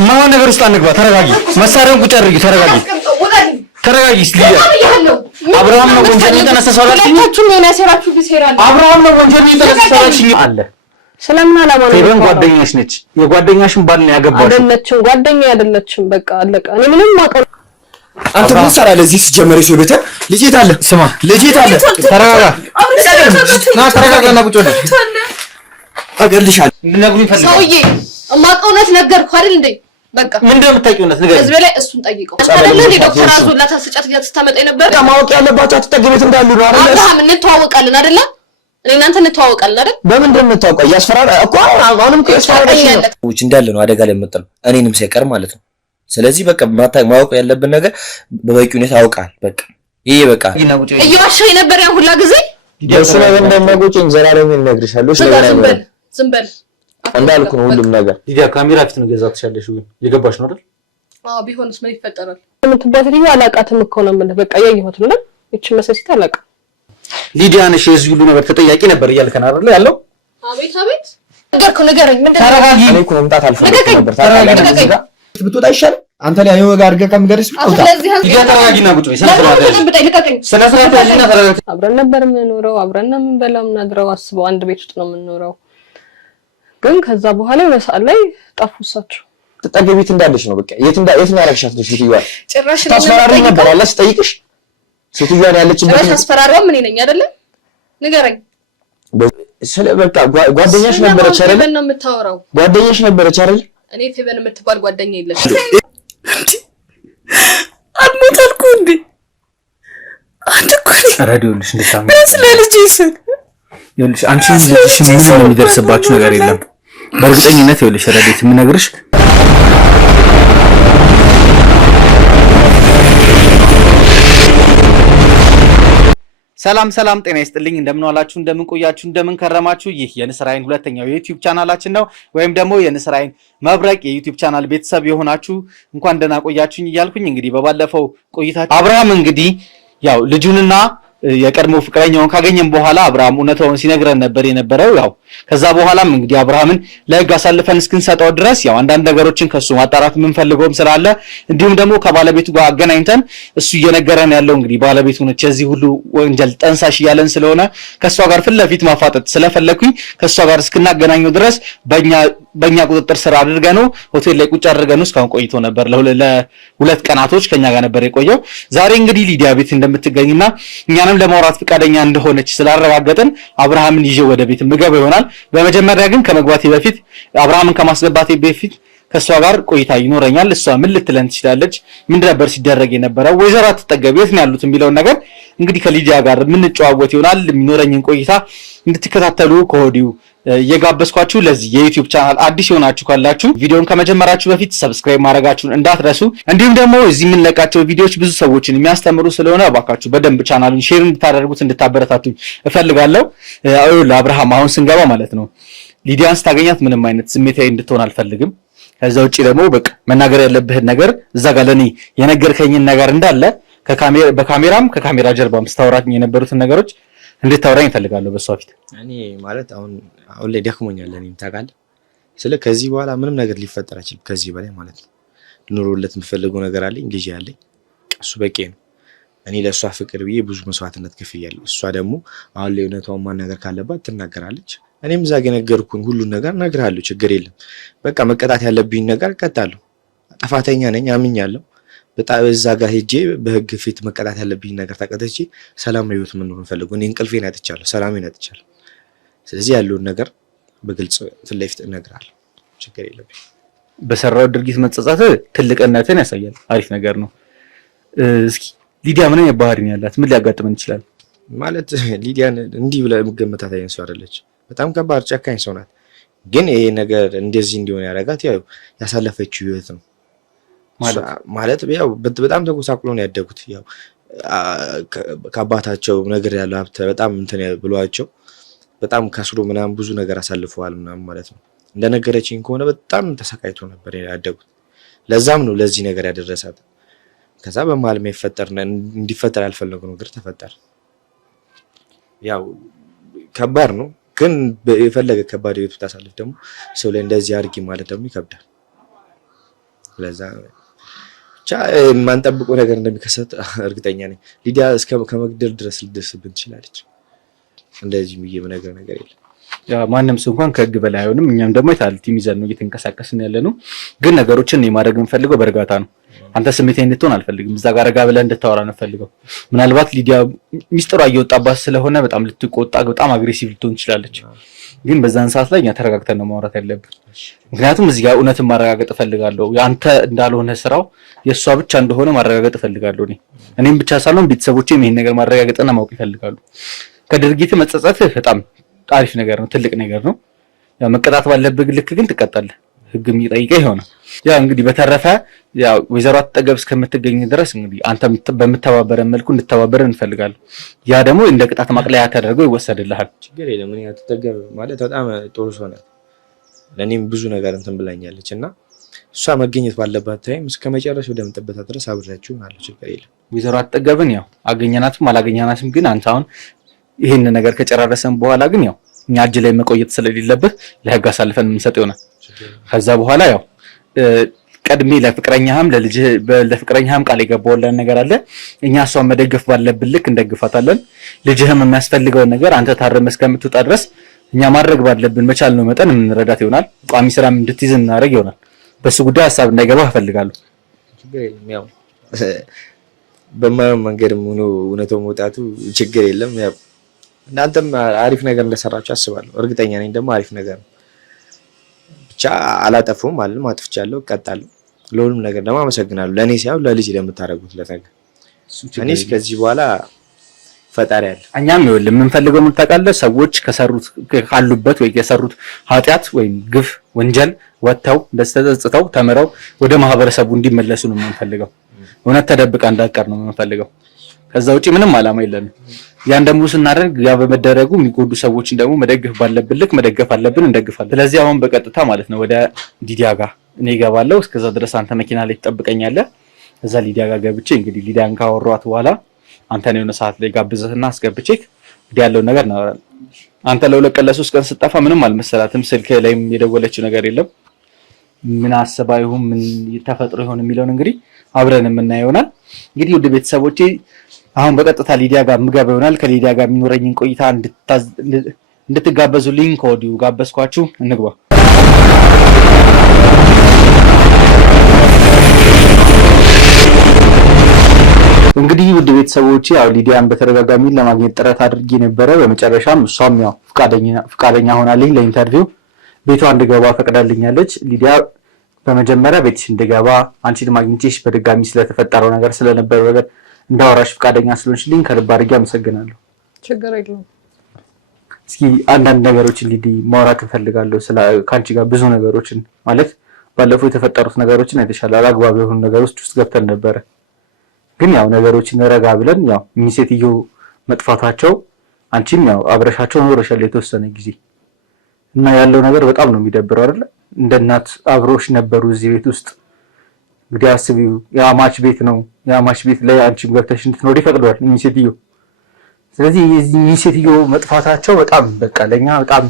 ማን ነገር ውስጥ አንግባ። ተረጋጊ። መሳሪያውን ቁጭ አድርጊ። ተረጋጊ። ተረጋጊ። አብርሃም ነው ወንጀል የተነሳሰው አላችሁ ነው ያሰራችሁ ቢሰራል አብርሃም ነው ወንጀል የተነሳሰው አለ ስለምን አላማ ነው ፌቨን ጓደኛሽ ነች የጓደኛሽን ባል ነው ያገባው አይደለችም ጓደኛ አይደለችም በቃ አለቀ እኔ ምንም ማቀር አንተ ምን ሰራለህ እዚህ ሲጀመር ሰው ቤተ ልጅ የት አለ ስማ ልጅ የት አለ ተረጋጋ ና ተረጋጋና ቁጭ ወደ አገልሻለሁ እንነግሩኝ ፈልጋ ሰውዬ ማቀውነት ነገርኩ አይደል እንዴ በቃ ምን እንደምታውቂው ነው ነገር እዚህ በላይ እሱን ጠይቀው አይደል እንዴ ዶክተር አዞላታ ስጫት ያስተመጣ ነበር ማወቅ ያለባችሁ አትጠገቤት እንዳሉ ነው አይደል አሁን እንተዋወቃለን አይደል እኔ እናንተ እንተዋወቃለን አይደል በምንድን ነው የምታውቀው ያስፈራራ እኮ አሁንም ያስፈራራሽ ነው ውጭ እንዳለ ነው አደጋ ላይ መጣው እኔንም ሳይቀር ማለት ነው ስለዚህ በቃ ማወቅ ያለብን ነገር በበቂ ሁኔታ አውቃል በቃ ይሄ በቃ እየዋሸኝ ነበር ያን ሁላ ጊዜ እሱ ነው እንደማጎጭኝ ዘላለም ይነግርሻለሁ እሺ ዝም በል እንዳልኩ ነው ሁሉም ነገር ዲዳ ካሜራ ፊት ነው ገዛትሻለሽ ግን የገባሽ ነው አይደል አዎ ቢሆንስ ምን ይፈጠራል ምትባትልኝ አላቃተም እኮ ነው ማለት በቃ ያየሁት ነው እቺ መሰሲት አላቃ ሊዲያ ነሽ የዚህ ሁሉ ነገር ተጠያቂ ነበር እያልከን አይደል ያለው አቤት አቤት ነገርኩ ምንድነው ተረጋጊ እኔ እኮ መምጣት አልፈልግም ነበር ተረጋጊ ብትወጣ ይሻል አንተ ላይ አይወጋ አድርገህ ከምገርስ ብትወጣ ተረጋጊና ቁጭ በይ ስነ ስርዓት ያዥና ተረጋጊ አብረን ነበር የምንኖረው አብረን ነው የምንበላው ምናድረው አስበው አንድ ቤት ውስጥ ነው የምንኖረው ግን ከዛ በኋላ ወሰዓት ላይ ጠፉሳችሁ ተጠገቢት እንዳለሽ ነው በቃ የት ያረግሻት ነው ሴትዮዋ ጭራሽ ታስፈራሪ ነበር አላስ ጠይቅሽ ሴትዮዋ ያለችበት ጭራሽ አስፈራራው ምን ነኝ አይደለ ንገረኝ ስለ በቃ ጓደኛሽ ነበረች አይደል ምን ነው የምታወራው ጓደኛሽ ነበረች አይደል እኔ ፌቨን የምትባል ጓደኛ የለሽ አልሞታልኩ እንዴ አንተ እኮ ራዲዮልሽ እንደታም ስለልጅ ይሰጥ ይልሽ አንቺ ልጅሽ ምን የሚደርስባችሁ ነገር የለም በእርግጠኝነት ይልሽ ራዲዮት ምን ነግርሽ ሰላም ጤና ይስጥልኝ እንደምን ዋላችሁ እንደምን ቆያችሁ እንደምን ከረማችሁ ይህ የንስራይን ሁለተኛው የዩቲዩብ ቻናላችን ነው ወይም ደግሞ የንስራይን መብረቅ የዩቲዩብ ቻናል ቤተሰብ የሆናችሁ እንኳን ደህና ቆያችሁኝ እያልኩኝ እንግዲህ በባለፈው ቆይታችሁ አብርሃም እንግዲህ ያው ልጁንና የቀድሞ ፍቅረኛውን ካገኘን በኋላ አብርሃም እውነታውን ሲነግረን ነበር የነበረው ያው ከዛ በኋላም እንግዲህ አብርሃምን ለህግ አሳልፈን እስክንሰጠው ድረስ ያው አንዳንድ ነገሮችን ከሱ ማጣራት ምን ፈልገውም ስላለ እንዲሁም ደግሞ ከባለቤቱ ጋር አገናኝተን እሱ እየነገረን ያለው እንግዲህ ባለቤቱ ነች እዚህ ሁሉ ወንጀል ጠንሳሽ እያለን ስለሆነ ከሷ ጋር ፍለፊት ማፋጠጥ ስለፈለኩኝ ከሷ ጋር እስክናገናኘው ድረስ በእኛ ቁጥጥር ስር አድርገነው ሆቴል ላይ ቁጭ አድርገነው እስካሁን ቆይቶ ነበር ለሁለት ቀናቶች ከኛ ጋር ነበር የቆየው ዛሬ እንግዲህ ሊዲያ ቤት እንደምትገኝና እኛንም ለማውራት ፍቃደኛ እንደሆነች ስላረጋገጠን አብርሃምን ይዤ ወደ ቤት ምገባ ይሆናል በመጀመሪያ ግን ከመግባቴ በፊት አብርሃምን ከማስገባቴ በፊት ከሷ ጋር ቆይታ ይኖረኛል እሷ ምን ልትለን ትችላለች ምን ነበር ሲደረግ የነበረው ወይዘሮ አትጠገብ የት ነው ያሉት የሚለው ነገር እንግዲህ ከሊዲያ ጋር ምን ጨዋወት ይሆናል የሚኖረኝን ቆይታ እንድትከታተሉ ከወዲሁ የጋበዝኳችሁ ለዚህ የዩቲዩብ ቻናል አዲስ ሆናችሁ ካላችሁ ቪዲዮን ከመጀመራችሁ በፊት ሰብስክራይብ ማድረጋችሁን እንዳትረሱ እንዲሁም ደግሞ እዚህ የምንለቃቸው ቪዲዮዎች ብዙ ሰዎችን የሚያስተምሩ ስለሆነ አባካችሁ በደንብ ቻናሉን ሼር እንድታደርጉት እንድታበረታቱኝ እፈልጋለሁ ለአብርሃም አሁን ስንገባ ማለት ነው ሊዲያን ስታገኛት ምንም አይነት ስሜታዊ እንድትሆን አልፈልግም ከዛ ውጪ ደግሞ በቃ መናገር ያለብህ ነገር እዛ ጋር ለኔ የነገርከኝን ነገር እንዳለ በካሜራም ከካሜራ ጀርባም ስታወራኝ የነበሩትን ነገሮች እንድታወራኝ እፈልጋለሁ በሷ ፊት እኔ ማለት አሁን ላይ ደክሞኛል እኔም ታውቃለህ ስለ ከዚህ በኋላ ምንም ነገር ሊፈጠር አይችልም ከዚህ በላይ ማለት ነው ኑሮለት የምፈልገው ነገር አለኝ ልጅ ያለኝ እሱ በቂ ነው እኔ ለሷ ፍቅር ብዬ ብዙ መስዋዕትነት ከፍያለሁ እሷ ደግሞ አሁን ላይ እውነታውን ማናገር ካለባት ትናገራለች እኔም ዛሬ ነገርኩን ሁሉ ነገር ነግራለሁ ችግር የለም በቃ መቀጣት ያለብኝ ነገር ቀጣለሁ ጥፋተኛ ነኝ አምኛለሁ በጣም እዛ ጋር ሄጄ በህግ ፊት መቀጣት ያለብኝ ነገር ተቀጥቼ ሰላማዊ ህይወት መኖር እንፈልገው እኔ እንቅልፌን አጥቻለሁ ሰላሜን አጥቻለሁ ስለዚህ ያለውን ነገር በግልጽ ፍለፊት እነግራለሁ ችግር የለብኝ በሰራው ድርጊት መጸጸት ትልቅነትን ያሳያል አሪፍ ነገር ነው እስኪ ሊዲያ ምን የባህሪ ነው ያላት ምን ሊያጋጥመን ይችላል ማለት ሊዲያን እንዲህ ብለ መገመታት አይነሱ አይደለች በጣም ከባድ ጨካኝ ሰው ናት ግን ይሄ ነገር እንደዚህ እንዲሆን ያረጋት ያው ያሳለፈችው ህይወት ነው ማለት ያው በጣም ተጎሳቁሎ ነው ያደጉት ያው ከአባታቸው ነገር ያለው ሀብት በጣም እንትን ብሏቸው በጣም ከስሩ ምናምን ብዙ ነገር አሳልፈዋል ምናምን ማለት ነው እንደነገረችኝ ከሆነ በጣም ተሰቃይቶ ነበር ያደጉት ለዛም ነው ለዚህ ነገር ያደረሳት ከዛ በመሃል እንዲፈጠር ያልፈለገው ነገር ተፈጠረ ያው ከባድ ነው ግን የፈለገ ከባድ ህይወት ታሳልፍ ደግሞ ሰው ላይ እንደዚህ አርጊ ማለት ደግሞ ይከብዳል ለዛ ብቻ ማንጠብቀው ነገር እንደሚከሰት እርግጠኛ ነኝ። ሊዲያ እስከ ከመግደል ድረስ ልደርስብን ትችላለች። እንደዚህ ብዬ ነገር የለም። ያ ማንም ሰው እንኳን ከህግ በላይ አይሆንም። እኛም ደግሞ ቲም ይዘን ነው እየተንቀሳቀስን ያለነው። ግን ነገሮችን የማድረግ የምፈልገው በእርጋታ ነው። አንተ ስሜቴን እንድትሆን አልፈልግም። እዛ ጋር ረጋ ብለህ እንድታወራ ነው ፈልገው። ምናልባት ሊዲያ ሚስጥሯ እየወጣባት ስለሆነ በጣም ልትቆጣ በጣም አግሬሲቭ ልትሆን ትችላለች። ግን በዛን ሰዓት ላይ እኛ ተረጋግተን ነው ማውራት ያለብን። ምክንያቱም እዚህ ጋር እውነትን ማረጋገጥ እፈልጋለሁ። ያንተ እንዳልሆነ ስራው የሷ ብቻ እንደሆነ ማረጋገጥ እፈልጋለሁ። እኔም ብቻ ሳልሆን ቤተሰቦቼም ይሄን ነገር ማረጋገጥና ማወቅ ይፈልጋሉ። ከድርጊት መጸጸትህ በጣም አሪፍ ነገር ነው፣ ትልቅ ነገር ነው። ያ መቀጣት ባለብህ ልክ ግን ትቀጣለህ። ህግም ይጠይቀህ ይሆናል። ያ እንግዲህ በተረፈ ያ ወይዘሮ አትጠገብ እስከምትገኝ ድረስ እንግዲህ አንተ በምትተባበረን መልኩ እንድትተባበረን እንፈልጋለን። ያ ደግሞ እንደ ቅጣት ማቅለያ ተደርጎ ይወሰድልሃል። ችግር የለም። እኔ አትጠገብ ማለት በጣም ጥሩ ሰው ናት። ለኔም ብዙ ነገር እንትን ብላኛለችና እሷ መገኘት ባለባት ታይም እስከመጨረሻው ወደምጠበታ ድረስ አብራችሁ ማለት ችግር የለም። ወይዘሮ አትጠገብን ያው አገኘናትም አላገኘናትም ግን አንተ አሁን ይሄን ነገር ከጨራረሰን በኋላ ግን ያው እኛ እጅ ላይ መቆየት ስለሌለበት ለህግ አሳልፈን የምንሰጥ ይሆናል። ከዛ በኋላ ያው ቀድሜ ለፍቅረኛህም ቃል የገባውልን ነገር አለ። እኛ እሷን መደገፍ ባለብን ልክ እንደግፋታለን። ልጅህም የሚያስፈልገውን ነገር አንተ ታረመ እስከምትወጣ ድረስ እኛ ማድረግ ባለብን መቻል ነው መጠን የምንረዳት ይሆናል። ቋሚ ስራም እንድትይዝ እናደርግ ይሆናል። በሱ ጉዳይ ሐሳብ እንዳይገባ እፈልጋለሁ። ችግር የለም። ያው በማየው መንገድም ሆኖ እውነታው መውጣቱ ችግር የለም። ያው እናንተም አሪፍ ነገር እንደሰራችሁ አስባለሁ። እርግጠኛ ነኝ ደግሞ አሪፍ ነገር ነው። ብቻ አላጠፉም ማለት አጥፍቻለሁ፣ እቀጣለሁ። ለሁሉም ነገር ደግሞ አመሰግናለሁ። ለኔ ሳይሆን ለልጅ ለምታረጉት ለተገ እኔስ ከዚህ በኋላ ፈጣሪ ያለ እኛም ይኸውልህ የምንፈልገው ምን ታውቃለህ? ሰዎች ካሉበት ወይ የሰሩት ኃጢአት ወይም ግፍ ወንጀል ወጥተው ተጸጽተው ተምረው ወደ ማህበረሰቡ እንዲመለሱ ነው የምንፈልገው። እውነት ተደብቃ እንዳትቀር ነው የምንፈልገው። ከዛ ውጪ ምንም አላማ የለንም። ያን ደግሞ ስናደርግ ያ በመደረጉ የሚጎዱ ሰዎችን ደግሞ መደገፍ ባለብን ልክ መደገፍ አለብን፣ እንደግፋለን። ስለዚህ አሁን በቀጥታ ማለት ነው ወደ ሊዲያ ጋር እኔ እገባለሁ። እስከዛ ድረስ አንተ መኪና ላይ ትጠብቀኛለህ። እዛ ሊዲያ ጋር ገብቼ እንግዲህ ሊዲያን ካወሯት በኋላ አንተን የሆነ ሰዓት ላይ ጋብዘህና አስገብቼክ እንግዲህ ያለውን ነገር እናወራለን። አንተ ለሁለት ቀን ለሶስት ቀን ስጠፋ ምንም አልመሰላትም። ስልክ ላይም የደወለችው ነገር የለም። ምን አስባ ይሁን ምን ተፈጥሮ ይሁን የሚለውን እንግዲህ አብረን የምናየው ይሆናል። እንግዲህ ውድ ቤተሰቦቼ አሁን በቀጥታ ሊዲያ ጋር ምገባ ይሆናል። ከሊዲያ ጋር የሚኖረኝን ቆይታ እንድትጋበዙልኝ ከወዲሁ ጋበዝኳችሁ። እንግባ። እንግዲህ ውድ ቤተሰቦቼ ያው ሊዲያን በተደጋጋሚ ለማግኘት ጥረት አድርጌ ነበረ። በመጨረሻም እሷም ያው ፍቃደኛ ሆናለኝ ለኢንተርቪው ቤቷ እንድገባ ፈቅዳልኛለች። ሊዲያ በመጀመሪያ ቤትሽ እንድገባ አንቺን ማግኘትሽ በድጋሚ ስለተፈጠረው ነገር ስለነበረው ነገር እንዳወራሽ ፍቃደኛ ስለሆንሽልኝ ከልብ አድርጌ አመሰግናለሁ። ችግር የለውም። እስኪ አንዳንድ ነገሮችን ሊዲ ማውራት እፈልጋለሁ። ካንቺ ጋር ብዙ ነገሮችን ማለት ባለፈው የተፈጠሩት ነገሮችን አይተሻል። አላግባብ የሆኑ ነገሮች ውስጥ ገብተን ነበረ። ግን ያው ነገሮችን ረጋ ብለን ያው ሴትዮ መጥፋታቸው አንቺም ያው አብረሻቸው ኖረሻል የተወሰነ ጊዜ እና ያለው ነገር በጣም ነው የሚደብረው አይደል? እንደ እናት አብሮሽ ነበሩ እዚህ ቤት ውስጥ። እንግዲህ አስቢው የአማች ቤት ነው። የአማች ቤት ላይ አንቺም ገብተሽ እንድትኖሪ ፈቅደዋል ሴትዮ። ስለዚህ የዚህ ሴትዮ መጥፋታቸው በጣም በቃ ለኛ በጣም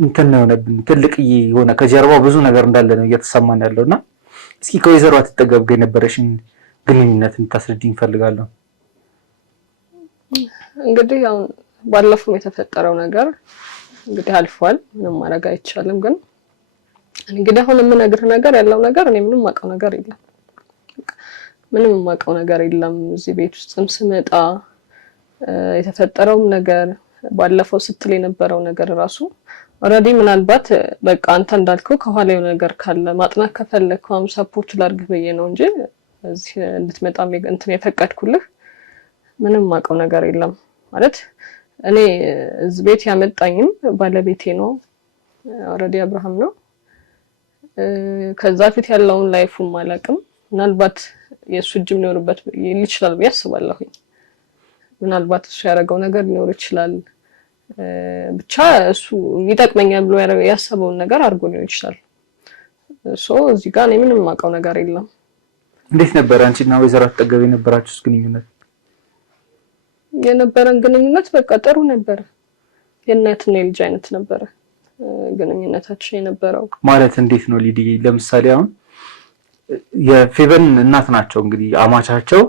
እንትን ነው የሆነብን። ትልቅዬ የሆነ ከጀርባው ብዙ ነገር እንዳለ ነው እየተሰማን ያለውና እስኪ ከወይዘሮ አትጠገብ ጋር የነበረሽን ግንኙነት እንድታስረጂኝ እፈልጋለሁ። እንግዲህ አሁን ባለፈው የተፈጠረው ነገር እንግዲህ አልፏል። ምንም ማድረግ አይቻልም። ግን እንግዲህ አሁን የምነግርህ ነገር ያለው ነገር እኔ ምንም ማውቀው ነገር የለም። ምንም ማውቀው ነገር የለም። እዚህ ቤት ውስጥም ስመጣ የተፈጠረውም ነገር ባለፈው ስትል የነበረው ነገር ራሱ ኦሬዲ ምናልባት በቃ አንተ እንዳልከው ከኋላ የሆነ ነገር ካለ ማጥናት ከፈለግከው ሰፖርት ላድርግህ ብዬ ነው እንጂ እዚህ እንድትመጣ እንትን የፈቀድኩልህ ምንም ማውቀው ነገር የለም። ማለት እኔ እዚህ ቤት ያመጣኝም ባለቤቴ ነው። ኦሬዲ አብርሃም ነው። ከዛ ፊት ያለውን ላይፉን ማለቅም ምናልባት የሱ እጅም ሊኖርበት ይችላል ብዬ አስባለሁ። ምናልባት እሱ ያደረገው ነገር ሊኖር ይችላል። ብቻ እሱ ይጠቅመኛል ብሎ ያሰበውን ነገር አድርጎ ሊሆን ይችላል። እዚህ ጋር እኔ ምንም ማውቀው ነገር የለም። እንዴት ነበር አንቺና ወይዘሮ አትጠገብ የነበራችሁስ ግንኙነት? የነበረን ግንኙነት በቃ ጥሩ ነበር። የእናትና የልጅ አይነት ነበረ ግንኙነታችን የነበረው። ማለት እንዴት ነው ሊዲ? ለምሳሌ አሁን የፌቨን እናት ናቸው እንግዲህ አማቻቸው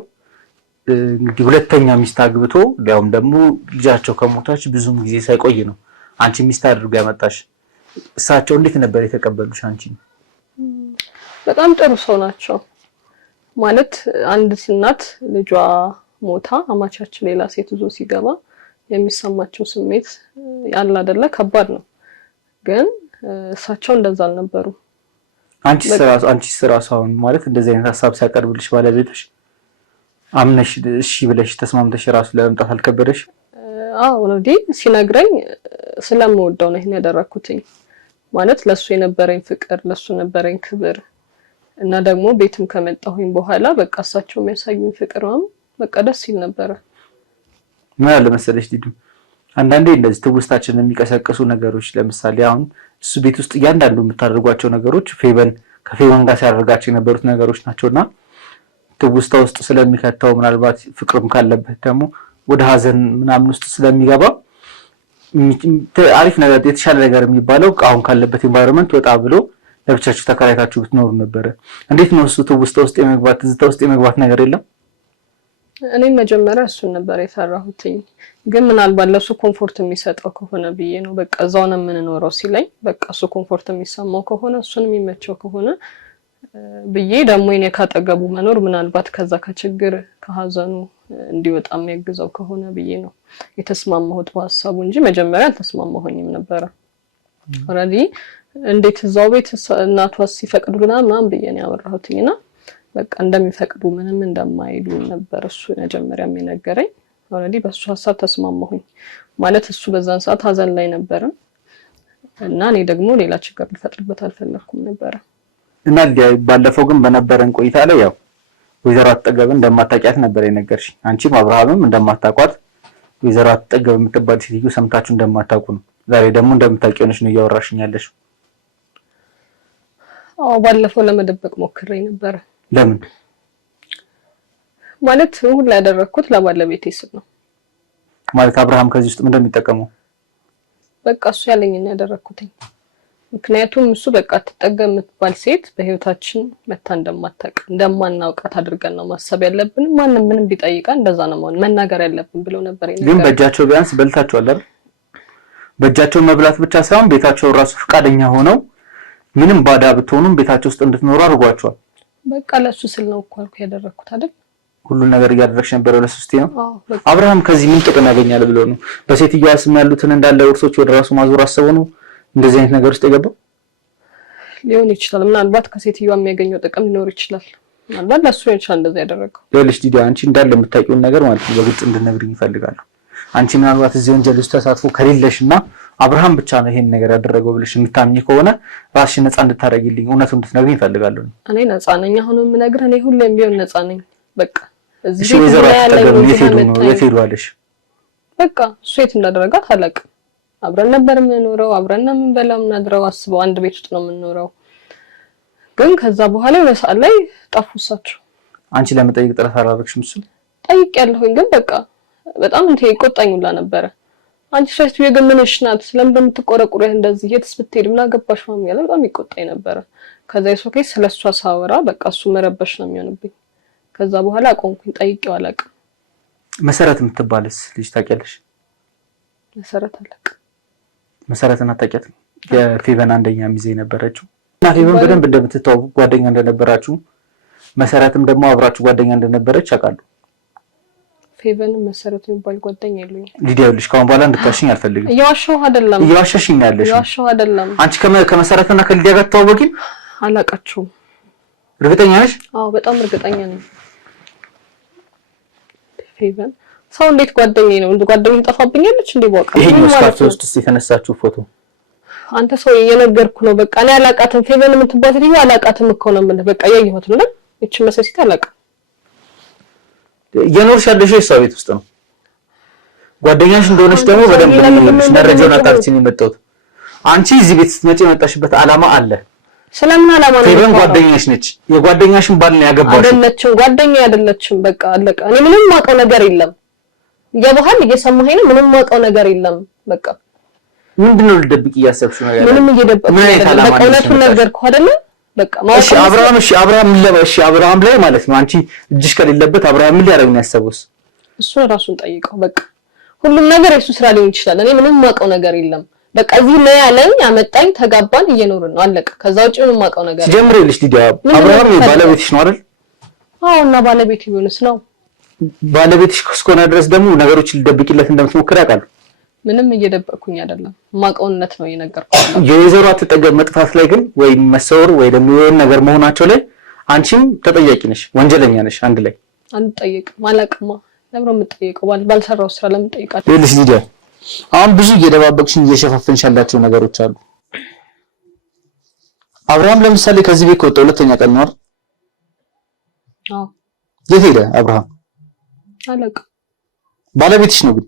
እንግዲህ ሁለተኛ ሚስት አግብቶ ያውም ደግሞ ልጃቸው ከሞታች ብዙም ጊዜ ሳይቆይ ነው አንቺ ሚስት አድርጎ ያመጣሽ። እሳቸው እንዴት ነበር የተቀበሉሽ አንቺ? በጣም ጥሩ ሰው ናቸው። ማለት አንድ እናት ልጇ ሞታ አማቻቸው ሌላ ሴት ይዞ ሲገባ የሚሰማቸው ስሜት ያለ አይደለ ከባድ ነው። ግን እሳቸው እንደዛ አልነበሩ። አንቺ ስራውን ማለት እንደዚህ አይነት ሐሳብ ሲያቀርብልሽ ባለቤትሽ አምነሽ እሺ ብለሽ ተስማምተሽ ራሱ ለመምጣት አልከበደሽ? አዎ ኦልሬዲ ሲነግረኝ ስለምወደው ነው ይሄን ያደረኩትኝ። ማለት ለሱ የነበረኝ ፍቅር ለሱ የነበረኝ ክብር እና ደግሞ ቤትም ከመጣሁኝ በኋላ በቃ እሳቸው የሚያሳዩኝ ፍቅርም በቃ ደስ ይል ነበር። ምን አለ መሰለሽ ዲዱ አንዳንዴ እንደዚህ ትውስታችንን የሚቀሰቅሱ ነገሮች ለምሳሌ አሁን እሱ ቤት ውስጥ እያንዳንዱ የምታደርጓቸው ነገሮች ከፌቨን ጋር ሲያደርጋቸው የነበሩት ነገሮች ናቸውና ትውስታ ውስጥ ስለሚከታው ምናልባት ፍቅርም ካለበት ደግሞ ወደ ሀዘን ምናምን ውስጥ ስለሚገባ አሪፍ ነገር የተሻለ ነገር የሚባለው አሁን ካለበት ኤንቫይሮንመንት ወጣ ብሎ ለብቻችሁ ተከራይታችሁ ብትኖሩ ነበር። እንዴት ነው እሱ ትውስታ ውስጥ የመግባት ትዝታ ውስጥ የመግባት ነገር የለም? እኔ መጀመሪያ እሱን ነበር የፈራሁትኝ። ግን ምናልባት ለሱ ኮምፎርት የሚሰጠው ከሆነ ብዬ ነው በቃ እዛው ነው የምንኖረው ሲለኝ በቃ እሱ ኮምፎርት የሚሰማው ከሆነ እሱን የሚመቸው ከሆነ ብዬ ደግሞ እኔ ካጠገቡ መኖር ምናልባት ከዛ ከችግር ከሀዘኑ እንዲወጣ የሚያግዘው ከሆነ ብዬ ነው የተስማማሁት በሐሳቡ እንጂ መጀመሪያ አልተስማማሁኝም ነበር። ኦልሬዲ እንዴት እዛው ቤት እናቷስ ሲፈቅዱና ምናምን ብዬ ነው ያወራሁትኝና በቃ እንደሚፈቅዱ ምንም እንደማይሉ ነበር እሱ መጀመሪያ የሚነገረኝ። ኦልሬዲ በሱ ሐሳብ ተስማማሁኝ። ማለት እሱ በዛን ሰዓት ሀዘን ላይ ነበር እና እኔ ደግሞ ሌላ ችግር ልፈጥርበት አልፈለኩም ነበር። እና ባለፈው ግን በነበረን ቆይታ ላይ ያው ወይዘሮ አጠገብን እንደማታውቂያት ነበር የነገርሽ። አንቺም አብርሃምም እንደማታውቋት ወይዘሮ አጠገብ የምትባል ሴትዮ ሰምታችሁ እንደማታውቁ ነው። ዛሬ ደግሞ እንደምታውቂው ነሽ ነው እያወራሽኝ ያለሽ። አዎ ባለፈው ለመደበቅ ሞክሬ ነበር። ለምን? ማለት ሁሉ ያደረኩት ለባለቤቴ ስል ነው። ማለት አብርሃም ከዚህ ውስጥ ምን እንደሚጠቀመው በቃ እሱ ያለኝን ያደረኩትኝ። ምክንያቱም እሱ በቃ ተጠገም የምትባል ሴት በህይወታችን መታ እንደማናውቃት አድርገን ነው ማሰብ ያለብን። ማንንም ምንም ቢጠይቃ እንደዛ ነው መናገር ያለብን ብለው ነበር። ግን በእጃቸው ቢያንስ በልታቸዋል አይደል? በእጃቸው መብላት ብቻ ሳይሆን ቤታቸው ራሱ ፍቃደኛ ሆነው ምንም ባዳ ብትሆኑም ቤታቸው ውስጥ እንድትኖሩ አድርጓቸዋል። በቃ ለሱ ስል ነው እኮ አልኩ ያደረኩት አይደል? ሁሉ ነገር እያደረግሽ ነበር ለሱ ስትይ ነው። አብርሃም ከዚህ ምን ጥቅም ያገኛል ብሎ ነው በሴትዮዋ ስም ያሉትን እንዳለ ውርሶች ወደ ራሱ ማዞር አስበው ነው እንደዚህ አይነት ነገር ውስጥ የገባው? ሊሆን ይችላል። ምናልባት ከሴትዮዋ የሚያገኘው ጥቅም ሊኖር ይችላል። ምናልባት ለሱ ይችላል እንደዛ ያደረገው። ለልጅ ዲዲ አንቺ እንዳለ የምታውቂውን ነገር ማለት ነው በግልጽ እንድነግሪኝ ይፈልጋሉ። አንቺ ምናልባት እዚህ ወንጀል ውስጥ ተሳትፎ ከሌለሽና አብርሃም ብቻ ነው ይሄን ነገር ያደረገው ብለሽ የምታምኚ ከሆነ ራስሽን ነፃ እንድታረጊልኝ እውነቱን እንድትነግሪኝ ይፈልጋሉ። እኔ ነፃ ነኝ። አሁን የምነግርህ እኔ ሁሌም ቢሆን ነፃ ነኝ። በቃ እዚህ የት ሄዱ አለሽ? በቃ እሱ የት እንዳደረጋት አላውቅም። አብረን ነበር የምንኖረው፣ አብረን ነው የምንበላው የምናድረው። አስበው አንድ ቤት ውስጥ ነው የምንኖረው። ግን ከዛ በኋላ የሆነ ሰዓት ላይ ጠፉ እሳቸው። አንቺ ለመጠየቅ ጥረት አላደረግሽም? እሱ ጠይቄያለሁኝ ግን በቃ በጣም እንትን ይቆጣኝ ሁላ ነበረ። አንቺ ሴት ግን ምንሽ ናት? ስለምን እንደምትቆረቁረህ እንደዚህ የትስ ብትሄድ ምን አገባሽ ማም ያለ በጣም ይቆጣኝ ነበረ። ከዛ ይሶኬ ስለሷ ሳወራ በቃ እሱ መረበሽ ነው የሚሆንብኝ። ከዛ በኋላ አቆምኩኝ። ጠይቄው አላውቅም። መሰረት የምትባልስ ልጅ ታውቂያለሽ? መሰረት አላውቅም። መሰረትን አታውቂያትም? የፌቨን አንደኛ ሚዜ ነበረችው እና ፌቨን በደንብ እንደምትተዋወቁ ጓደኛ እንደነበራችሁ መሰረትም ደግሞ አብራችሁ ጓደኛ እንደነበረች ያውቃሉ። ፌቨን መሰረት የሚባል ጓደኛ የለኝም። ሊዲያ ልጅ ካሁን በኋላ እንድታሽኝ አልፈልግም። እየዋሸሁ አይደለም። እየዋሸሽኝ ያለሽ እየዋሸሁ አይደለም። አንቺ ከመሰረትና ከሊዲያ ጋር ተዋወቂም? አላውቃቸውም። እርግጠኛ ነሽ? አዎ በጣም እርግጠኛ ነኝ። ፌቨን ሰው እንዴት ጓደኛዬ ነው? ጓደኛዬ ጠፋብኛለች እንዴ? በቃ ይሄን ስካርት ውስጥ የተነሳችው ፎቶ አንተ ሰው እየነገርኩ ነው። በቃ እኔ አላውቃትም። ፌቨን የምትባል ልጅ አላውቃትም እኮ ነው የምልህ። በቃ ያየሁት ነው። እቺ መሰሲት አላውቅም። የኖርሽ ያለሽው እሷ ቤት ውስጥ ነው። ጓደኛሽ እንደሆነች ደግሞ በደንብ ነው መረጃውን አጣርተሽኝ የመጣሁት። አንቺ እዚህ ቤት ስትመጪ የመጣሽበት ዓላማ አለ። ስለምን ዓላማ ነው? ፌቨን ጓደኛሽ ነች። የጓደኛሽን ባል ነው ያገባሽው። አይደለችም፣ ጓደኛዬ አይደለችም። በቃ አለቀ። እኔ ምንም ማውቀው ነገር የለም። የባህል እየሰማኸኝ ነው። ምንም ማውቀው ነገር የለም። በቃ ምንድነው ልደብቅ እያሰብሽ ነው ያለው? ምንም እየደበቅኩ አይደለም። በቃ እውነቱን ነገርኩህ አይደለ? በቃ ማለት አብርሃም ላይ ማለት ነው አንቺ እጅሽ ከሌለበት አብርሃም ምን ሊያደርግ ነው ያሰበውስ? እሱ ራሱን ጠይቀው። በቃ ሁሉም ነገር የሱ ስራ ሊሆን ይችላል። እኔ ምንም ማውቀው ነገር የለም። በቃ እዚህ ነው ያለኝ፣ አመጣኝ፣ ተጋባን፣ እየኖርን ነው አለቀ። ከዛ ውጪ ምንም ማውቀው ነገር ጀምሬልሽ ዲዳ አብርሃም ባለቤትሽ ነው አይደል? አዎ። እና ባለቤት ቢሆንስ ነው? ባለቤትሽ እስከሆነ ድረስ ደግሞ ነገሮችን ልደብቂለት እንደምትሞክር ያውቃል። ምንም እየደበቅኩኝ አይደለም፣ ማውቀውነት ነው እየነገርኩኝ። የወይዘሮ አትጠገብ መጥፋት ላይ ግን ወይ መሰወር ወይ ደግሞ የሆነ ነገር መሆናቸው ላይ አንቺም ተጠያቂ ነሽ፣ ወንጀለኛ ነሽ። አንድ ላይ አንጠይቅም። አላቅማ ለምን የምጠይቀው? ባልሰራው ስራ ለምን ጠይቃለሁ? ይኸውልሽ ዲዳ አሁን ብዙ እየደባበቅሽን እየሸፋፈንሽ ያላቸው ነገሮች አሉ። አብርሃም ለምሳሌ ከዚህ ቤት ከወጣ ሁለተኛ ቀን ነው አይደል? አዎ። የት ሄደ አብርሃም? አላውቅም። ባለቤትሽ ነው ግን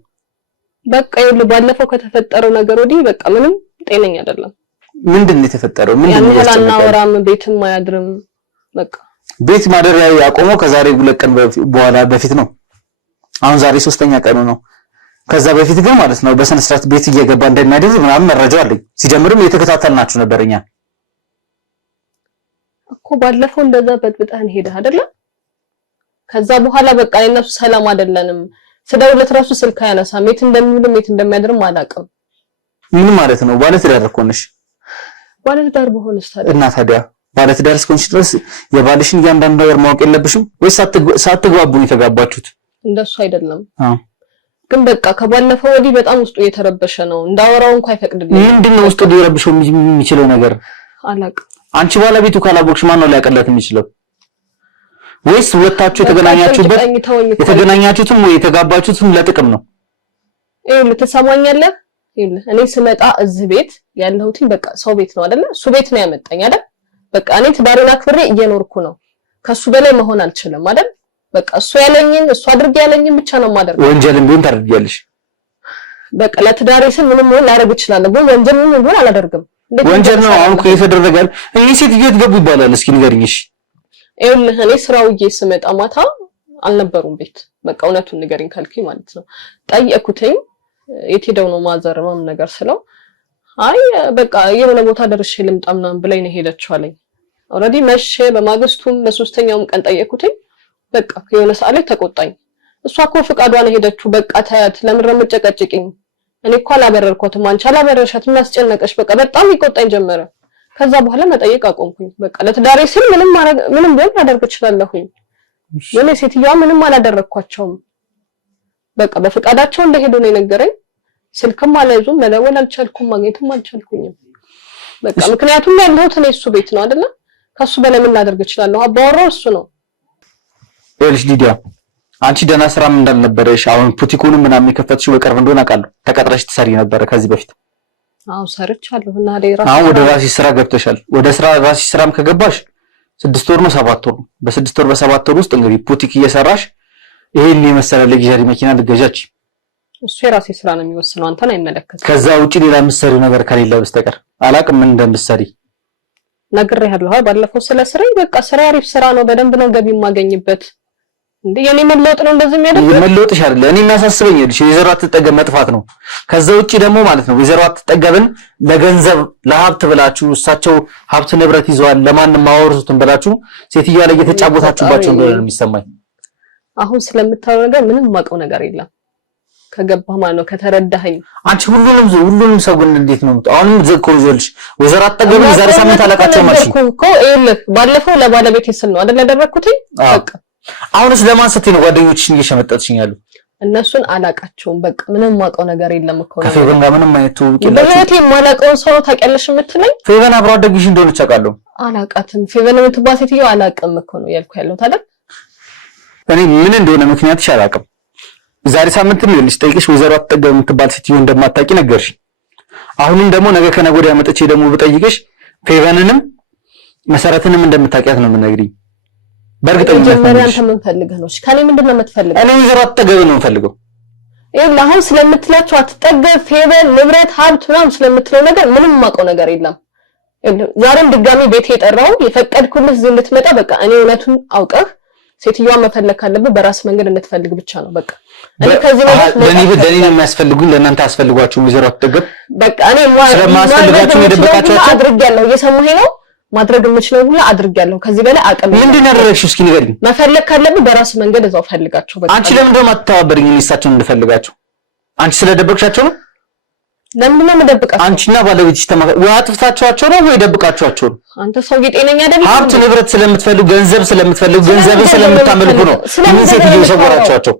በቃ ይኸውልህ ባለፈው ከተፈጠረው ነገር ወዲህ በቃ ምንም ጤነኛ አይደለም። ምንድን ነው የተፈጠረው? ምንድን ነው ያናወራም ቤትም አያድርም። በቃ ቤት ማደሪያ ያቆመው ከዛሬ 2 ቀን በፊት ነው። አሁን ዛሬ 3ኛ ቀኑ ነው። ከዛ በፊት ግን ማለት ነው በስነ ስርዓት ቤት እየገባ እንደሚያድር ምናምን መረጃው አለኝ። ሲጀምርም የተከታተልናችሁ ነበር እኛ እኮ ባለፈው እንደዛ በጥብጠን ሄደ አይደለ? ከዛ በኋላ በቃ እነሱ ሰላም አይደለንም። ስደውለት ራሱ ስልክ አያነሳም። የት እንደሚውልም የት እንደሚያድርም አላውቅም። ምን ማለት ነው? ባለትዳር እኮ ነሽ። ባለትዳር በሆነስ ታዲያ እና ታዲያ ባለትዳር እስከሆንሽ ድረስ የባልሽን እያንዳንዱ ነገር ማወቅ የለብሽም ወይስ ሳትግባቡ የተጋባችሁት? እንደሱ አይደለም። ግን በቃ ከባለፈው ወዲህ በጣም ውስጡ እየተረበሸ ነው። እንዳወራው እንኳን አይፈቅድልኝም። ምንድነው ውስጡ ሊረብሸው የሚችለው ነገር? አላውቅም። አንቺ ባለቤቱ ካላወቅሽ ማን ነው ሊያቀላት የሚችለው? ወይስ ሁለታችሁ የተገናኛችሁትም ወይ የተጋባችሁትም ለጥቅም ነው? ይኸውልህ ትሰማኛለህ? ይኸውልህ እኔ ስመጣ እዚህ ቤት ያለሁት በቃ ሰው ቤት ነው አይደለ? እሱ ቤት ነው ያመጣኝ አይደል? በቃ እኔ ትዳሬን አክብሬ እየኖርኩ ነው። ከሱ በላይ መሆን አልችልም አይደል? በቃ እሱ ያለኝን እሱ አድርጌ ያለኝን ብቻ ነው የማደርገው። ወንጀልም ቢሆን ታደርጊያለሽ። በቃ ለትዳሬ ስል ምንም ሆነ ላደርግ እችላለሁ፣ ግን ወንጀልም ቢሆን አላደርግም። ወንጀል ነው አሁን እኮ የተደረጋል። እኔ ሴትዮ ገቡ ይባላል። እስኪ ንገሪኝ እሺ። ይኸውልህ እኔ ስራውዬ ስመጣ ማታ አልነበሩም ቤት። በቃ እውነቱን ንገሪኝ ካልኩኝ ማለት ነው ጠየቅኩትኝ። የት ሄደው ነው ማዘር ምናምን ነገር ስለው አይ በቃ የሆነ ቦታ ደርሼ ልምጣ ምናምን ብላኝ ነው ሄደችው አለኝ። ኦልሬዲ መሸ። በማግስቱም በሶስተኛውም ቀን ጠየቅኩትኝ። በቃ የሆነ ሰዓት ላይ ተቆጣኝ። እሷ እኮ ፍቃዷን ሄደችው። በቃ ታያት ለምን ረመጨቀጭቅኝ? እኔ እኮ አላበረርኳትም፣ አንቺ አላበረርሻትም፣ እናስጨነቀሽ። በቃ በጣም ይቆጣኝ ጀመረ። ከዛ በኋላ መጠየቅ አቆምኩኝ። በቃ ለትዳሬ ስል ምንም ቢሆን ላደርግ እችላለሁኝ። ግን ሴትዮዋ ምንም አላደረኳቸውም። በቃ በፍቃዳቸው እንደሄዱ ነው የነገረኝ። ስልክም አልያዙም፣ መደወል አልቻልኩም፣ ማግኘትም አልቻልኩኝም። በቃ ምክንያቱም ያለሁት እኔ እሱ ቤት ነው አይደለ? ከሱ በላይ ምን ላደርግ እችላለሁ? አባወራው እሱ ነው። ይኸውልሽ ሊዲያ አንቺ ደህና ስራም እንዳልነበረሽ አሁን ፑቲኩንም ምናምን የከፈትሽው በቅርብ እንደሆነ አውቃለሁ። ተቀጥረሽ ትሰሪ ነበረ ከዚህ በፊት። አዎ ሰርቻለሁ። እና ራሴ አሁን ወደ ራስሽ ስራ ገብተሻል። ወደ ራስሽ ስራም ከገባሽ 6 ወር ነው 7 ወር ነው። በ6 ወር በ7 ወር ውስጥ እንግዲህ ፑቲክ እየሰራሽ ይሄን የመሰለ ለግዛሪ መኪና ልገዛች። እሱ የራሴ ስራ ነው የሚወስነው፣ አንተን አይመለከትም። ከዛ ውጪ ሌላ የምትሰሪው ነገር ከሌለ በስተቀር አላውቅም ምን እንደምትሰሪ ነግሬሃለሁ። ባለፈው ስለ ስራዬ በቃ ስራ አሪፍ ስራ ነው፣ በደንብ ነው ገቢ የማገኝበት። እንዴ የኔ መለወጥ ነው እንደዚህ የሚያደርግ መለወጥሽ አይደለ እኔ የሚያሳስበኝ ልጅ ወይዘሮ አትጠገብ መጥፋት ነው። ከዛ ውጪ ደግሞ ማለት ነው ወይዘሮ አትጠገብን ለገንዘብ ለሀብት ብላችሁ እሳቸው ሀብት ንብረት ይዘዋል ለማንም ማወርሱትን ብላችሁ ሴትዮዋ ላይ እየተጫወታችሁባቸው እንደሆነ ነው የሚሰማኝ። አሁን ስለምታወራው ነገር ምንም ማውቀው ነገር የለም። ከገባህ ማለት ነው ከተረዳኸኝ። አንቺ ሁሉንም ሰው ግን እንዴት ነው አሁንም ዘኮልሽ ወይዘሮ አትጠገብን ዛሬ ሳምንት አለቃቸው ማለት ነው እኮ ይኸውልህ ባለፈው ለባለቤቴ ስል ነው አይደል ያደረኩትኝ። በቃ አሁንስ ለማን ስትይ ነው ጓደኞችሽን እየሸመጠጥሽኝ ያሉ? እነሱን አላቃቸውም። በቃ ምንም ማውቀው ነገር የለም እኮ ነው። ከፌቨን ጋር ምንም አይነት ትውውቅ የላችሁም? በህይወቴ የማላውቀውን ሰው ታውቂያለሽ የምትለኝ? ፌቨን አብሮ አደግሽ እንደሆነች አውቃለሁ። አላውቃትም። ፌቨን የምትባል ሴትዮ አላውቅም እኮ ነው ያልኩ ያለሁት አይደል? እኔ ምን እንደሆነ ምክንያትሽ አላውቅም። ዛሬ ሳምንትም ይኸውልሽ ጠይቅሽ ወይዘሮ አትጠገብ የምትባል ሴትዮ እንደማታውቂ ነገርሽ። አሁንም ደግሞ ነገ ከነገ ወዲያ መጥቼ ደግሞ ብጠይቅሽ ፌቨንንም መሰረትንም እንደምታውቂያት ነው የምነግሪኝ። በእርግጠኝነት መጀመሪያ አንተ ምን ፈልገህ ነው? ከኔ ምንድነው የምትፈልገው? እኔ ወይዘሮ አትጠገብ ነው የምፈልገው። ይኸውልህ አሁን ስለምትላቸው አትጠገብ፣ ፌቨን፣ ንብረት፣ ሀብት ምናምን ስለምትለው ነገር ምንም የማውቀው ነገር የለም። ዛሬም ድጋሚ ቤት የጠራው የፈቀድኩልህ እዚህ እንድትመጣ በቃ እኔ እውነቱን አውቀህ ሴትዮዋን መፈለግ ካለብህ በራስ መንገድ እንድትፈልግ ብቻ ነው። በቃ እኔ ከዚህ ማለት ነው ለኔ ነው የሚያስፈልጉኝ፣ ለእናንተ አስፈልጓችሁ ወይዘሮ አትጠገብ። በቃ እኔ ስለማስፈልጋችሁ የደበቃችኋቸው አድርጌያለሁ። እየሰማኸኝ ነው? ማድረግ የምችለው ሁሉ አድርጌያለሁ። ከዚህ በላይ አቅም ምንድን ነው ያደረግሽው? እስኪ ንገሪኝ። መፈለግ ካለብህ በራስ መንገድ እዛው ፈልጋቸው። በቃ አንቺ ለምን ደግሞ አትተባበሪኝ? እሳቸውን እንፈልጋቸው። አንቺ ስለደበቅሻቸው ነው? ለምን ነው የምደብቃቸው? አንቺና ባለቤትሽ ወይ አጥፍታችኋቸው ነው ወይ ደብቃችኋቸው ነው? አንተ ሰው ጤነኛ አይደለም። ሀብት ንብረት ስለምትፈልጉ ገንዘብ ስለምታመልኩ ነው ምን ሴትዮ ሰወራችኋቸው?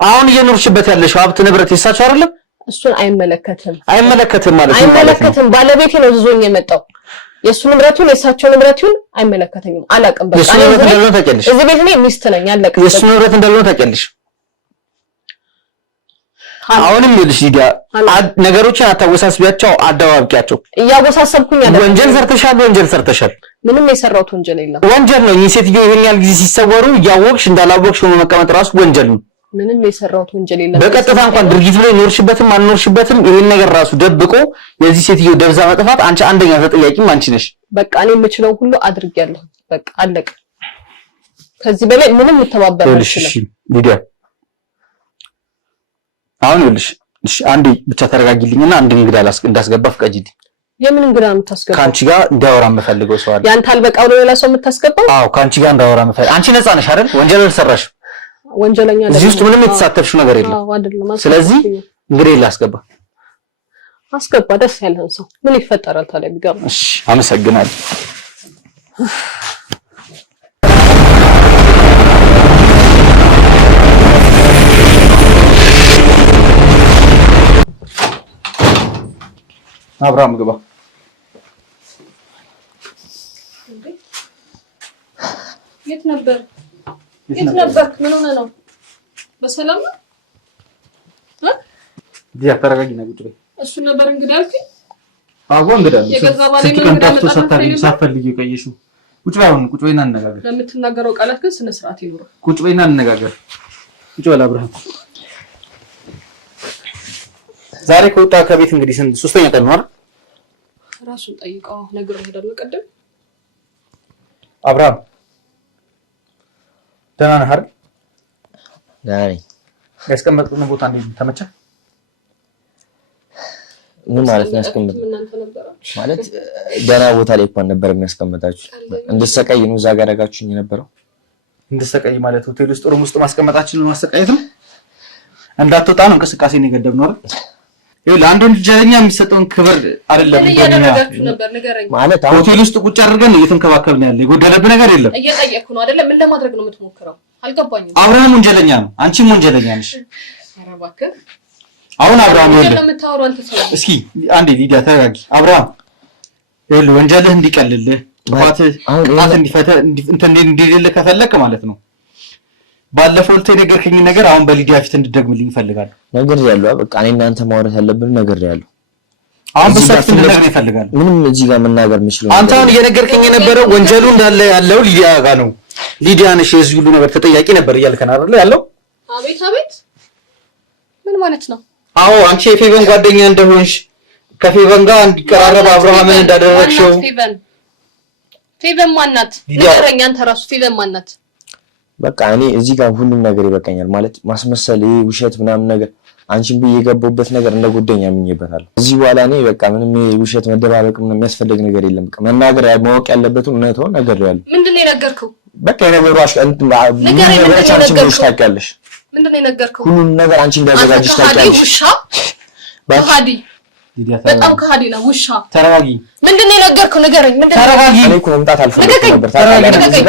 አሁን እየኖርሽበት ያለሽው ሀብት ንብረት የሳቸው አይደለም? እሱን አይመለከትም ማለት ነው። አይመለከትም። ባለቤቴ ነው ዝዞኝ የመጣው። የሱ ንብረቱን የሳቸው ንብረቱን አይመለከተኝም። አላውቅም። በቃ እዚህ ቤት እኔ ሚስት ነኝ። አለቀ። የሱ ንብረት እንዳልሆነ ታውቂያለሽ። አሁንም ይልሽ ሊዲያ ነገሮችን አታወሳስቢያቸው፣ አዳዋብቂያቸው። እያወሳሰብኩኝ አይደለም። ወንጀል ሰርተሻል። ምንም የሰራሁት ወንጀል የለም። ወንጀል ነው። ይሄ ሴትዮ ይሄን ያህል ጊዜ ሲሰወሩ እያወቅሽ እንዳላወቅሽ ሆኖ መቀመጥ ራሱ ወንጀል ነው። ምንም የሰራሁት ወንጀል የለም። በቀጥታ እንኳን ድርጊት ላይ ኖርሽበትም አልኖርሽበትም ይሄን ነገር ራሱ ደብቆ የዚህ ሴትዮ ደብዛ መጥፋት አንቺ አንደኛ ተጠያቂም አንቺ ነሽ። በቃ እኔ የምችለው ሁሉ አድርጌያለሁ። በቃ አለቀ። ከዚህ በላይ ምንም ተባበረ አይችልም። እሺ ሊዲያ አሁን ይኸውልሽ፣ እሺ አንዴ ብቻ ተረጋጊልኝና አንድ እንግዳ እንዳስገባ ፍቀጂልኝ። የምን እንግዳ ነው የምታስገባው? ካንቺ ጋር እንዳወራ የምፈልገው ሰው አለ። ያንተ አልበቃው ነው ሌላ ሰው የምታስገባው? አዎ ካንቺ ጋር እንዳወራ የምፈልገው። አንቺ ነፃ ነሽ አይደል? ወንጀል አልሰራሽም። ወንጀለኛ አይደለም። እዚህ ውስጥ ምንም የተሳተፍሽው ነገር የለም። አዎ አይደለም። ስለዚህ እንግዲህ ላስገባ። አስገባ። ደስ ያለህን ሰው ምን ይፈጠራል ታዲያ ቢገባ? እሺ አመሰግናለሁ። አብርሃም ግባ። የት ነበር? ምን ሆነ ነው? በሰላም ነው? ዲያ ተረጋጊና ቁጭ በይ። እሱ ነበር እንግዲህ አልከኝ። አዎ እንግዲህ የገዛ ባሌ ነው እንግዲህ ሳትፈልጊ ቆየሽው። ቁጭ በይ አሁን ቁጭ በይና እንነጋገር። ለምትናገረው ቃላት ግን ስነ ስርዓት ይኖር። ቁጭ በይና እንነጋገር። ቁጭ በል አብርሃም። ዛሬ ከወጣ ከቤት እንግዲህ ሶስተኛ ቀን ነው አይደል? ራሱን ጠይቀው ነገር ሄዳለሁ። ቀደም አብርሃም ደህና ነህ አይደል? ደህና ነኝ። ያስቀመጥኩትን ቦታ እንዴት ተመቸህ? ምን ማለት ነው ያስቀመጥኩት? ማለት ደህና ቦታ ላይ እንኳን ነበር የሚያስቀምጣችሁ። እንድትሰቃይ ነው እዛ ጋር ያደረጋችሁኝ የነበረው። እንድትሰቃይ ማለት ሆቴል ውስጥ ሩም ውስጥ ማስቀመጣችንን ማሰቃየት ነው። እንዳትወጣ ነው እንቅስቃሴን የገደብነው አይደል? ይኸውልህ አንድ ወንድ ልጅ የሚሰጠውን ክብር አይደለም ማለት ሆቴል ውስጥ ቁጭ አድርገን እየተንከባከብን ያለ የጎደለብህ ነገር የለም። እየጠየቅኩ ነው አይደለም? ምን ለማድረግ ነው የምትሞክረው? አልገባኝም። አብርሃም ወንጀለኛ ነው፣ አንቺም ወንጀለኛ ነሽ። ኧረ እባክህ አሁን አብርሃም ይኸውልህ፣ እስኪ አንዴ ሊዲያ ተረጋጊ። አብርሃም ይኸውልህ ወንጀልህ እንዲቀልልህ ቅጣት እንዲፈታ ከፈለክ ማለት ነው ባለፈው የነገርከኝ ነገር አሁን በሊዲያ ፊት እንድትደግምልኝ እፈልጋለሁ። ነገር ያለው በቃ እኔ እናንተ ማውራት ያለብን ነገር ያለው አሁን በሰፊ እንድትነግረኝ እፈልጋለሁ። ምንም እዚህ ጋር መናገር የምችለው አንተ አሁን እየነገርከኝ የነበረው ወንጀሉ እንዳለ ያለው ሊዲያ ጋር ነው። ሊዲያ ነሽ የዚህ ሁሉ ነገር ተጠያቂ ነበር እያልከን አይደል ያለው? አቤት አቤት፣ ምን ማለት ነው? አዎ አንቺ የፌቨን ጓደኛ እንደሆንሽ ከፌቨን ጋር እንዲቀራረብ አብርሃምን እንዳደረግሽው። ፌቨን ማናት? ንገረኝ አንተ ራሱ ፌቨን ማናት? በቃ እኔ እዚህ ጋር ሁሉም ነገር ይበቃኛል። ማለት ማስመሰል ውሸት ምናምን ነገር አንቺን ብዬ የገባሁበት ነገር እንደ ጉደኛ አምኜበታለሁ። እዚህ በኋላ እኔ በቃ ምንም ውሸት መደባበቅ ምንም የሚያስፈልግ ነገር የለም። በቃ መናገር ማወቅ ያለበትን እውነታውን ነግሬያለሁ። ምንድነው የነገርከው? በቃ የነገሩ ታውቂያለሽ። ምንድነው የነገርከው? ሁሉም ነገር አንቺ እንዳዘጋጅሽ ታውቂያለሽ። ውሻ ከሃዲ፣ በጣም ከሃዲ ነው ውሻ። ተረጋጊ። ምንድነው የነገርከው? ንገረኝ። ምንድነው? ተረጋጊ። እኔ እኮ መምጣት አልፈልግም ነበር ታውቂያለሽ።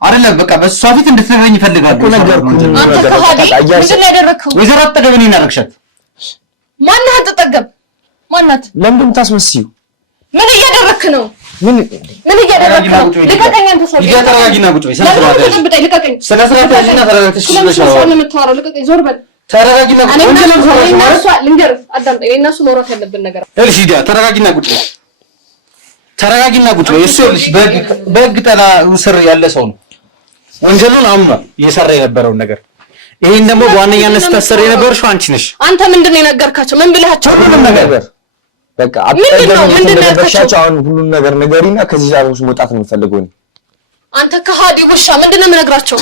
አይደለም በቃ በሷ ፊት እንድትነግረኝ እፈልጋለሁ። አንተ ከሃዲ ምንድነው ያደረከው? ወይዘሮ አጠገብ እኔን አደረግሻት። ማነህ አጠገብ? ማናት? ለምንድን ነው የምታስመስይው? ምን እያደረክ ነው? ምን እያደረክ ነው? ልቀቀኝ አንተ ሰው። ተረጋጊና ቁጭ በይ። ስነ ስርዓት ልቀቀኝ። ስነ ስርዓት ያለና ተረጋግተሽ የምታወራው ልቀቀኝ። ዞር በል። ተረጋጊና ቁጭ በይ። ልንገርህ አዳምጠኝ። እኔ እና እሱ ማውራት ያለብን ነገር እልሽ ሂዳ። ተረጋጊና ቁጭ በይ። ተረጋጊና ቁጭ በይ። እሱ ልጅ በህግ ጠላ ስር ያለ ሰው ነው። ወንጀሉን አምኗል፣ እየሰራ የነበረውን ነገር። ይሄን ደግሞ በዋነኛነት ስታሰር የነበርሽው አንቺ ነሽ። አንተ ምንድን ነው የነገርካቸው? ምን ብለሃቸው? ሁሉንም ነገር በቃ አጥተገበሻቸው። አሁን ሁሉንም ነገር ንገሪና ከዚህ ዛሬ ውስጥ መውጣት ነው የምፈልገው። አንተ ከሃዲ ውሻ ምንድን ነው የምነግራቸው?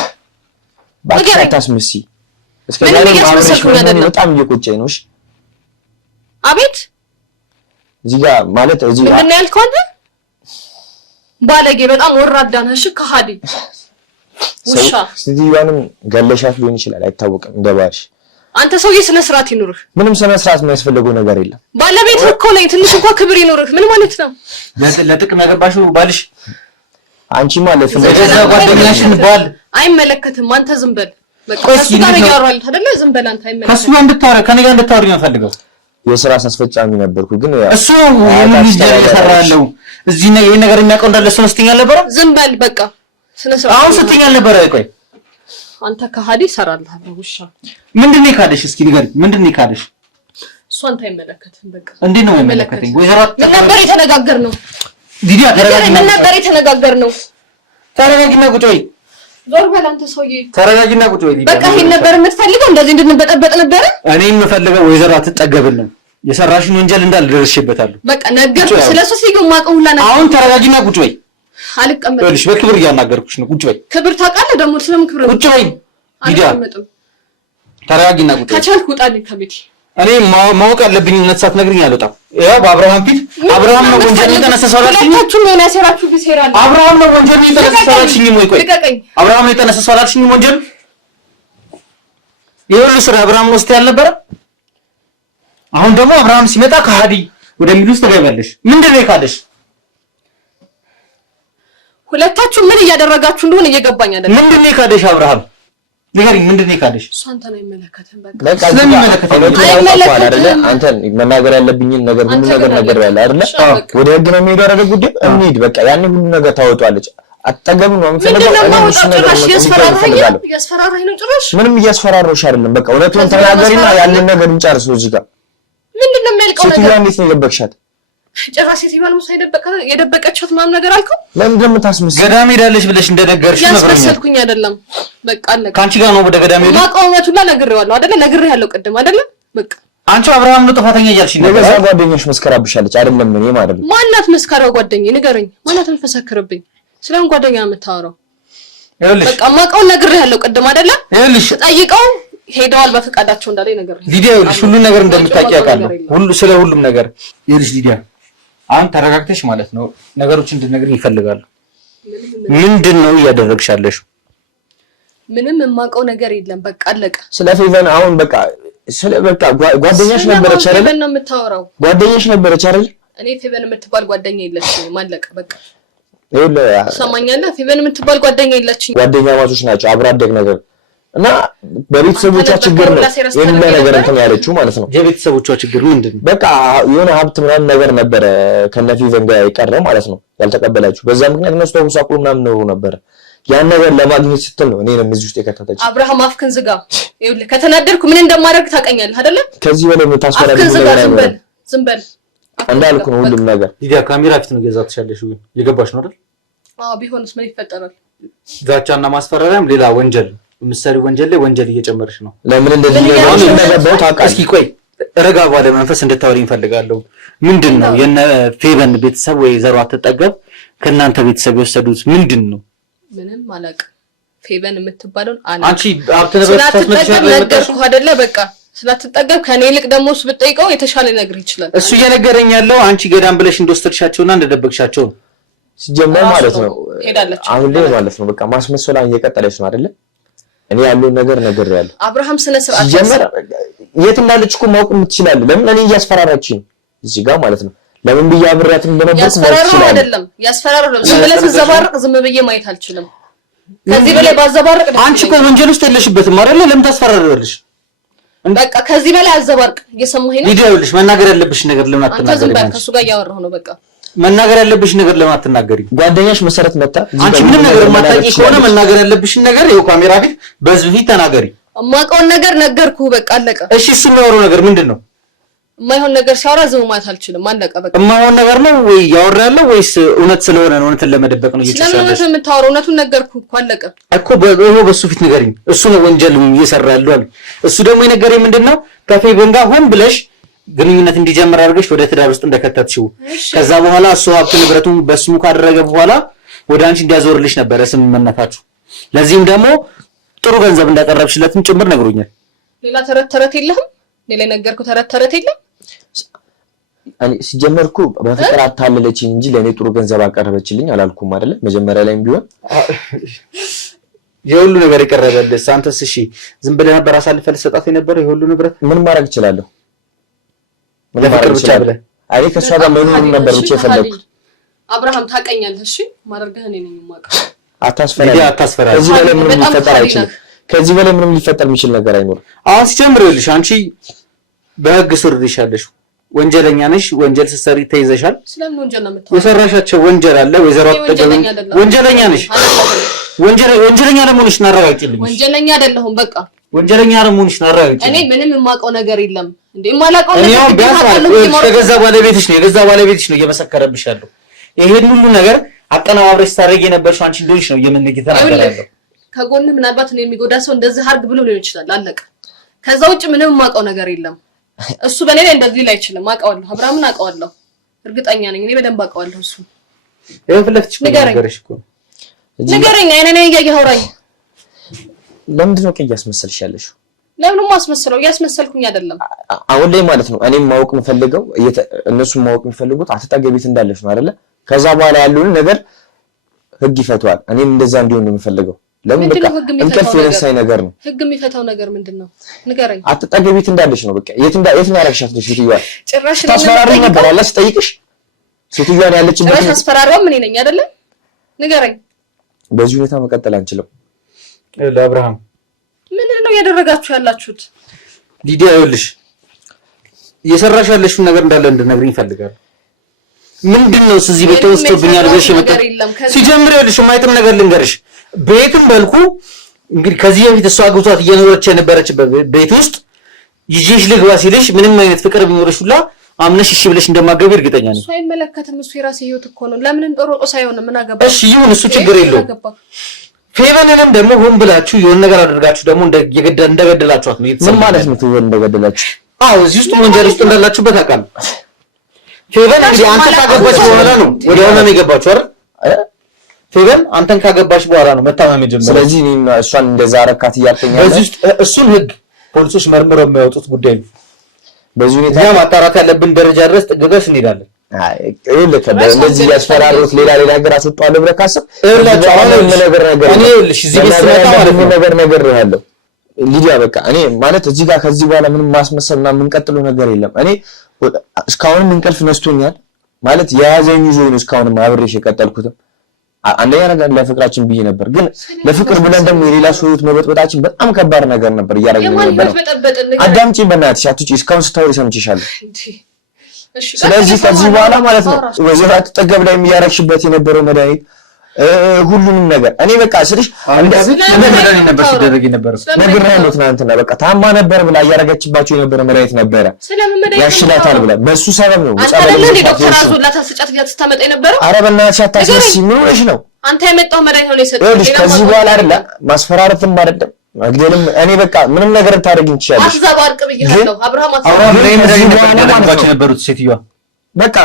ባክሽ አታስመስይ። በጣም እየቆጨኝ ነው። እሺ አቤት። እዚህ ጋር ማለት እዚህ ምንድን ነው ያልከው አንተ? ባለጌ በጣም ወራዳ ነሽ ከሃዲ ውሻ ስትይዋንም ገለሻት ሊሆን ይችላል አይታወቅም እንደባልሽ አንተ ሰውዬ ስነ ስርዓት ይኑርህ ምንም ስነ ስርዓት የሚያስፈልገው ነገር የለም ባለቤት እኮ ነኝ ትንሽ እንኳን ክብር ይኑርህ ምን ማለት ነው ለጥቅም ያገባሽው ባልሽ አንቺ ማለት እንደዛ ጓደኛሽን ባል አይመለከትም አንተ ዝም በል በቃ እሱ ጋር ያወራል አይደለ ዝም በል አንተ አይመለከትም ከሱ ጋር እንድታወራ ከኔ ጋር እንድታወሪ ነው ፈልገው የሥራ አስፈጻሚ ነበርኩ ግን እሱ ምን ይሰራለው እዚህ ነው ይሄ ነገር የሚያውቀው እንዳለ እሱ ነስተኛ ነበር ዝም በል በቃ ስነ ስርዓት አሁን ስተኛ ነበር ቆይ አንተ ከሃዲ ሰራልህ ውሻ ምንድነው ካደሽ እስኪ ንገሪኝ ምንድነው ካደሽ እሱ አንተ አይመለከትም በቃ እንዴ ነው አይመለከተኝ ወይዘራት ምን ነበር የተነጋገርነው ዲዲያ ተረጋጊ ምን ነበር የተነጋገርነው ተረጋጊና ቁጭ በይ ዞር በል አንተ ሰውዬ ተረጋጊና ቁጭ በይ በቃ ይሄን ነበር የምትፈልገው እንደዚህ እንድንበጠበጥ ነበር እኔ የምፈልገው ወይዘራት ተጠገብልን የሰራሽን ወንጀል እንዳለ ደርሼበታለሁ በቃ ነገርኩ ስለሱ ሲገው ማቀው ሁላ ነገር አሁን ተረጋጊና ቁጭ በይ አልቀመጥም ወልሽ በክብር ያናገርኩሽ ነው ቁጭ በይ ክብር ታውቃለህ ደግሞ ስለምን ክብር ቁጭ በይ ዲዲያ ተረጋጊና ቁጭ በይ ከቻልኩ ውጣልኝ ከቤቴ እኔ ማወቅ ያለብኝ እውነት ሳትነግሪኝ አልወጣም ያው በአብርሃም ፊት አብርሃም ነው ወንጀል የተነሳሳው አላልሽኝ ሁለታችሁም የሆነ ያሰራችሁ ቢሰራ አለ አብርሃም ነው ወንጀል የተነሳሳው አላልሽኝ ቆይ አብርሃም ነው የተነሳሳው አላልሽኝ ወንጀል ይኸውልሽ ስራ አብርሃም ነው ስትይ አልነበረ አሁን ደግሞ አብርሃም ሲመጣ ከሃዲ ወደሚል ውስጥ ትገቢያለሽ ምንድነው የካደሽ ሁለታችሁ ምን እያደረጋችሁ እንደሆነ እየገባኝ አይደለም ምንድነው የካደሽ አብርሃም ንገሪኝ ምንድነው የካደሽ እሱ አንተን አይመለከትም በቃ ስለሚመለከተኝ አንተ መናገር ያለብኝን ነገር ሁሉ ነገር ያለ አይደለ ወደ ህግ ነው የሚሄደው አይደል ጉዳይ እንሂድ በቃ ያን ሁሉ ነገር ታወጣለች አጠገብ ነው የምፈልገው እኔ እሱ ነገር ያስፈራራኝ ነው ጭራሽ ምንም እያስፈራራሽ አይደለም በቃ እውነቱን ተናገሪና ያንን ነገር እንጨርሰው እዚህ ጋር ምንድነው የሚያልቀው ነገር ሴትዮዋ እንዴት ነው የደበቅሻት ጭራሽ ሴትዮዋን ሙሳ የደበቀቻት ማም ነገር አልከው ለምን እንደምታስመስል ገዳም ሄዳለች ብለሽ እንደነገርሽ ነግረኛል ያስመስልኩኝ አይደለም በቃ አለቀ ካንቺ ጋር ነው ወደ ገዳም ሄዱ ማቆመቱላ ነግሬዋለሁ አይደለ ነግሬያለሁ ቅድም አይደለ በቃ አንቺ አብርሃም ነው ጥፋተኛ እያልሽ ነበር ነገ ጓደኛሽ መስከራብሻለች አይደለም እኔ ማለት ነው ማናት መስከራው ጓደኛዬ ንገረኝ ማናት የምትፈሰክርብኝ ስለምን ጓደኛ ነው የምታወራው ይኸውልሽ በቃ ማቀው ነግሬያለሁ ቅድም አይደለ ይኸውልሽ ጠይቀው ሄደዋል በፈቃዳቸው እንዳለኝ ነገር ሊዲያ ይኸውልሽ ሁሉ ነገር እንደምታውቂ ያውቃለሁ ሁሉ ስለ ሁሉም ነገር ይኸውልሽ ሊዲያ አሁን ተረጋግተሽ ማለት ነው ነገሮችን እንድትነግሪኝ ይፈልጋሉ ምንድነው እያደረግሻለሽ ምንም የማውቀው ነገር የለም በቃ አለቀ ስለ ፌቨን አሁን በቃ ጓደኛሽ ነበረች አይደል ፌቨን ነው የምታወራው ጓደኛሽ ነበረች አይደል እኔ ፌቨን የምትባል ጓደኛ የለችኝም አለቀ በቃ ይኸውልህ ሰማኛለህ ፌቨን የምትባል ጓደኛ የለችኝም ጓደኛ ማቾች ናቸው አብሮ አደግ ነገር እና በቤተሰቦቿ ችግር ነው የሌላ ነገር እንትን ያለችው ማለት ነው የቤተሰቦቿ ችግር ምንድነው በቃ የሆነ ሀብት ምናምን ነገር ነበረ ከነፊቨን ጋር የቀረ ማለት ነው ያልተቀበላችሁ በዛ ምክንያት እነሱ ተውሳቁ ምናምን ነው ነበር ያን ነገር ለማግኘት ስትል ነው እኔንም እዚህ ውስጥ የከተተች አብርሃም አፍክን ዝጋ ይኸውልህ ከተናደርኩ ምን እንደማደርግ ታውቀኛለህ አይደለ ከዚህ በላይ የምታስፈራኝ ነገር ዝም በል እንዳልኩ ነው ሁሉም ነገር ሊዲያ ካሜራ ፊት ነው ገዛትሻለሽ ግን የገባሽ ነው አይደል አዎ ቢሆንስ ምን ይፈጠራል ዛቻና ማስፈራሪያም ሌላ ወንጀል ምሳሌ ወንጀል ላይ ወንጀል እየጨመርሽ ነው ለምን እንደዚህ ነገር ታውቃለህ እስኪ ቆይ ረጋ ባለ መንፈስ እንድታወሪኝ ፈልጋለሁ ምንድነው የነ ፌቨን ቤተሰብ ወይ ዘሯ ተጠገብ ከናንተ ቤተሰብ የወሰዱት ምንድነው ምንም አላውቅ ፌቨን የምትባለውን አንቺ ሀብት ንብረት ተስመጥተሽ ነገርኩህ አይደለ በቃ ስላትጠገብ ከኔ ይልቅ ደግሞ እሱ ብትጠይቀው የተሻለ ነገር ይችላል እሱ እየነገረኝ ያለው አንቺ ገዳም ብለሽ እንደወሰድሻቸውና እንደደበቅሻቸው ሲጀመር ማለት ነው አሁን ላይ ማለት ነው በቃ ማስመሰሏን እየቀጠለች ነው አይደለ እኔ ያለው ነገር ያለው አብርሃም ስነ ስርዓት ጀመረ የት እንዳለች እኮ ማወቅ የምትችላል ለምን እኔ እያስፈራራችኝ እዚህ ጋር ማለት ነው ለምን ብያብራት እንደነበርኩ ያስፈራራው አይደለም ያስፈራራው ዝም ብለህ ዘባርቅ ዝም ብዬ ማየት አልችልም ከዚህ በላይ ባዘባርቅ አንቺ እኮ ወንጀል ውስጥ የለሽበትም አይደለ ለምን ታስፈራራለሽ በቃ ከዚህ በላይ አዘባርቅ እየሰማኸኝ ነው ይደውልሽ መናገር ያለብሽ ነገር ለምን አትናገሪ አንተ ዝም በል ከሱ ጋር እያወራሁ ነው በቃ መናገር ያለብሽ ነገር ለምን አትናገሪ ጓደኛሽ መሰረት መጣ አንቺ ምንም ነገር ማታቂ ከሆነ መናገር ያለብሽን ነገር ይኸው ካሜራ ፊት በህዝብ ፊት ተናገሪ እማውቀውን ነገር ነገርኩህ በቃ አለቀ እሺ እሱ የሚያወራው ነገር ምንድነው የማይሆን ነገር ሲያወራ ዝም ማለት አልችልም አለቀ በቃ የማይሆን ነገር ነው ወይ ያወራ ያለው ወይስ እውነት ስለሆነ ነው እውነትን ለመደበቅ ነው እየተሻለሽ ስለምን የምታወራው እውነቱን ነገርኩህ እኮ አለቀ እኮ በሱ ፊት ንገሪኝ እሱ ነው ወንጀል እየሰራ ያለው አለ እሱ ደግሞ የነገረኝ ምንድነው ከፌቨን ጋር ሆን ብለሽ ግንኙነት እንዲጀምር አድርገሽ ወደ ትዳር ውስጥ እንደከተትሽው ከዛ በኋላ እሱ ሀብት ንብረቱን በስሙ ካደረገ በኋላ ወደ አንቺ እንዲያዞርልሽ ነበር ስምምነታችሁ ለዚህም ደግሞ ጥሩ ገንዘብ እንዳቀረብሽለትም ጭምር ነግሮኛል ሌላ ተረት የለህም ሌላ ነገርኩ ተረት የለም እኔ ሲጀመርኩ በፍቅር አታለለችኝ እንጂ ለኔ ጥሩ ገንዘብ አቀረበችልኝ አላልኩም አይደለ? መጀመሪያ ላይም ቢሆን የሁሉ ነገር ይቀርበልስ። አንተስ እሺ ዝም ብለህ ነበር አሳልፈህ ልሰጣት የነበረው የሁሉ ንብረት? ምን ማድረግ እችላለሁ? ለፍቅር ብቻ ብለህ አይ ከሷ ጋር መኖር ነበር ብቻ የፈለኩት። አብርሃም ታቀኛለህ። እሺ ማድረግህ እኔ ነኝ የማውቀው። አታስፈራራ። ከዚህ በላይ ምንም ሊፈጠር አይችልም። ከዚህ በላይ ምንም ሊፈጠር የሚችል ነገር አይኖርም። አሁን ሲጀምርልሽ አንቺ በህግ ስር ልሻለሽ። ወንጀለኛ ነሽ። ወንጀል ስትሰሪ ተይዘሻል። ስለምን ወንጀል ነው የምታወራው? የሰራሻቸው ወንጀል አለ። ወይዘሮ አትጠገብ ወንጀለኛ ነሽ። ወንጀለኛ ለመሆንሽ እናረጋግጥልኝ። ወንጀለኛ አይደለሁም። በቃ ወንጀለኛ ለመሆንሽ እናረጋግጥልኝ። እኔ ምንም የማውቀው ነገር የለም። እንዴ የማላውቀው ነገር የገዛ ባለቤትሽ ነው እየመሰከረብሽ ያለው። ይሄን ሁሉ ነገር አቀናባብረሽ ታረጊ የነበርሽው አንቺ እንደሆንሽ ነው እየመነገተ ነገር ያለው። ከጎንህ ምናልባት እኔ የሚጎዳ ሰው እንደዚህ አርግ ብሎ ሊሆን ይችላል። አለቀ። ከዛ ውጭ ምንም የማውቀው ነገር የለም። እሱ በኔ ላይ እንደዚህ ላይ አይችልም። አውቀዋለሁ። አብርሃምን አውቀዋለሁ። እርግጠኛ ነኝ። እኔ በደንብ አውቀዋለሁ። እሱ ይሄን ፍለፍች ነገርሽ እኮ ንገረኝ። እኔ እያየህ አውራኝ። ለምንድን ነው እያስመሰልሽ ያለሽው? ለምን ማስመሰለው? እያስመሰልኩኝ አይደለም። አሁን ላይ ማለት ነው እኔም ማወቅ የምፈልገው እነሱም ማወቅ የሚፈልጉት አትጠገቤት እንዳለሽ ነው አይደለ? ከዛ በኋላ ያለውን ነገር ህግ ይፈቷል። እኔም እንደዛ እንዲሆን ነው የምፈልገው። ለምን በቃ እንቅልፍ የነሳኝ ነገር ነው። ህግ የሚፈታው ነገር ምንድነው? ንገረኝ። አትጠገቤት እንዳለሽ ነው በቃ። የት ነው ያረግሻት ልጅ ሴትዮዋ? ጭራሽ ታስፈራሪኝ ነበር አላሽ ጠይቅሽ። ሴትዮዋን ያለችበት ጭራሽ አስፈራሪው ምን ነኝ አይደለ? ንገረኝ። በዚህ ሁኔታ መቀጠል አንችልም። ለአብርሃም ምንድን ነው ያደረጋችሁ ያላችሁት? ሊዲያ ይኸውልሽ እየሰራሽ ያለሽውን ነገር እንዳለ እንድነግሪኝ እፈልጋለሁ። ምንድነው እዚህ ቤት ወስቶብኛል ብለሽ የመጣው? ሲጀምር ይኸውልሽ የማይጥም ነገር ልንገርሽ። ቤትም በልኩ እንግዲህ ከዚህ በፊት እሷ አግብቷት እየኖረች የነበረችበት ቤት ውስጥ ይዤሽ ልግባ ሲልሽ ምንም አይነት ፍቅር ቢኖርሽ ሁላ አምነሽ እሺ ብለሽ እንደማገቢ እርግጠኛ ነኝ። እሱ አይመለከትም። እሱ የራሴ ህይወት እኮ ነው። ለምን ጦሮጦ ሳይሆን ምን አገባ? እሺ ይሁን፣ እሱ ችግር የለውም። ፌቨንንም ደግሞ ሆን ብላችሁ የሆነ ነገር አድርጋችሁ ደግሞ እንደገደላችኋት ነው። ምን ማለት ነው? ፌቨን እንደገደላችሁ? አዎ እዚህ ውስጥ ወንጀል ውስጥ እንዳላችሁበት አውቃለሁ። ፌቨን እንግዲህ አንተ ካገባች በኋላ ነው ወደ ሆነ ነው የገባችሁ አይደል? ፌቨን አንተን ካገባች በኋላ ነው መታመም የጀመረው። ስለዚህ እኔ እሷን እንደዛ አረካት እያልከኛል። በዚህ ውስጥ እሱን ህግ ፖሊሶች መርምረው የሚያወጡት ጉዳይ ነው። በዚህ ሁኔታ ማጣራት ያለብን ደረጃ ድረስ ጥግበስ እንሄዳለን። ይኸውልህ እንደዚህ ያስፈራሩት ሌላ ነገር አስወጣለሁ ብለህ ካሰብ ነገር ያለው ሊዲያ በቃ እኔ ማለት እዚህ ጋር ከዚህ በኋላ ምንም ማስመሰልና የምንቀጥለው ነገር የለም። እኔ እስካሁንም እንቅልፍ ነስቶኛል ማለት የያዘኝ ይዞ ነው እስካሁንም አብሬሽ የቀጠልኩትም። አንደኛ ነገር ለፍቅራችን ብዬ ነበር፣ ግን ለፍቅር ብለን ደግሞ የሌላ ሰው ህይወት መበጥበጣችን በጣም ከባድ ነገር ነበር እያደረግን ነበር። አዳምጪኝ በእናትሽ አትጪ። እስካሁን ስታወሪ ሰምቼሻለሁ። ስለዚህ ከዚህ በኋላ ማለት ነው ወይዘሮ አትጠገብ ላይ የሚያረክሽበት የነበረው መድኃኒት ሁሉንም ነገር እኔ በቃ ስልሽ እንደዚህ መድኃኒት ነበር ሲደረግ ነበር ነገር ያለው ትናንትና በቃ ታማ ነበር ብላ እያረገችባቸው የነበረው መድኃኒት ነበረ ያሽላታል ብላ በሱ ሰበብ ነው ዶክተር አዞላት አስጫት ያስተመጣ የነበረው። ኧረ በእናትሽ አታስመስይ። ምን ሆነሽ ነው? አንተ የመጣው መድኃኒት ነው የሰጠው። ከዚህ በኋላ አይደለ ማስፈራረትም አይደለም መግደልም እኔ በቃ ምንም ነገር ታደርጊ ትችያለሽ። አትዛባርቅ ብዬሃለሁ። አብርሃም መድኃኒት ነበሩት ሴትዮዋ በቃ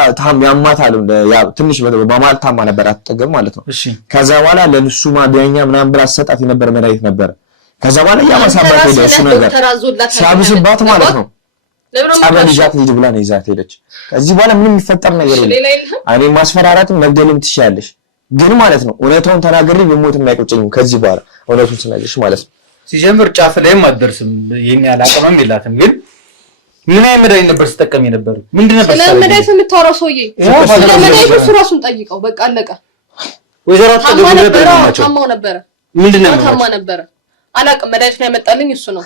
ያማታል ያ ትንሽ በማለት ታማ ነበር አትጠገብ ማለት ነው። ከዛ በኋላ ለንሱ ማቢያኛ ምናምን ብላ ሰጣት የነበረ መድኃኒት ነበር። ከዛ በኋላ ያማሳባት ሄደ እሱ ነገር ሲያብስባት ማለት ነው። ጸበል ይዛት ሂድ ብላ ነው ይዛት ሄደች። ከዚህ በኋላ ምንም የሚፈጠር ነገር የለም። እኔ ማስፈራራትም መግደልም ትችያለሽ፣ ግን ማለት ነው እውነታውን ተናግሬ በሞት የማይቆጨኝም ከዚህ በኋላ እውነቱን ስነግርሽ ማለት ነው። ሲጀምር ጫፍ ላይም አትደርስም። ይሄን ያህል አቅምም የላትም። ግን ምን አይነት መድኃኒት ነበር ስትጠቀም የነበረው? ምንድን ነበር ስለ መድኃኒት የምታወራው ሰውዬ? ስለ መድኃኒቱ እሱ ራሱን ጠይቀው። በቃ አለቀ። ወይዘሮ አትጠገብ ነበር ታማው ነበረ። ምንድን ነው ታማ ነበረ? አላውቅም። መድኃኒቱን ያመጣልኝ እሱ ነው።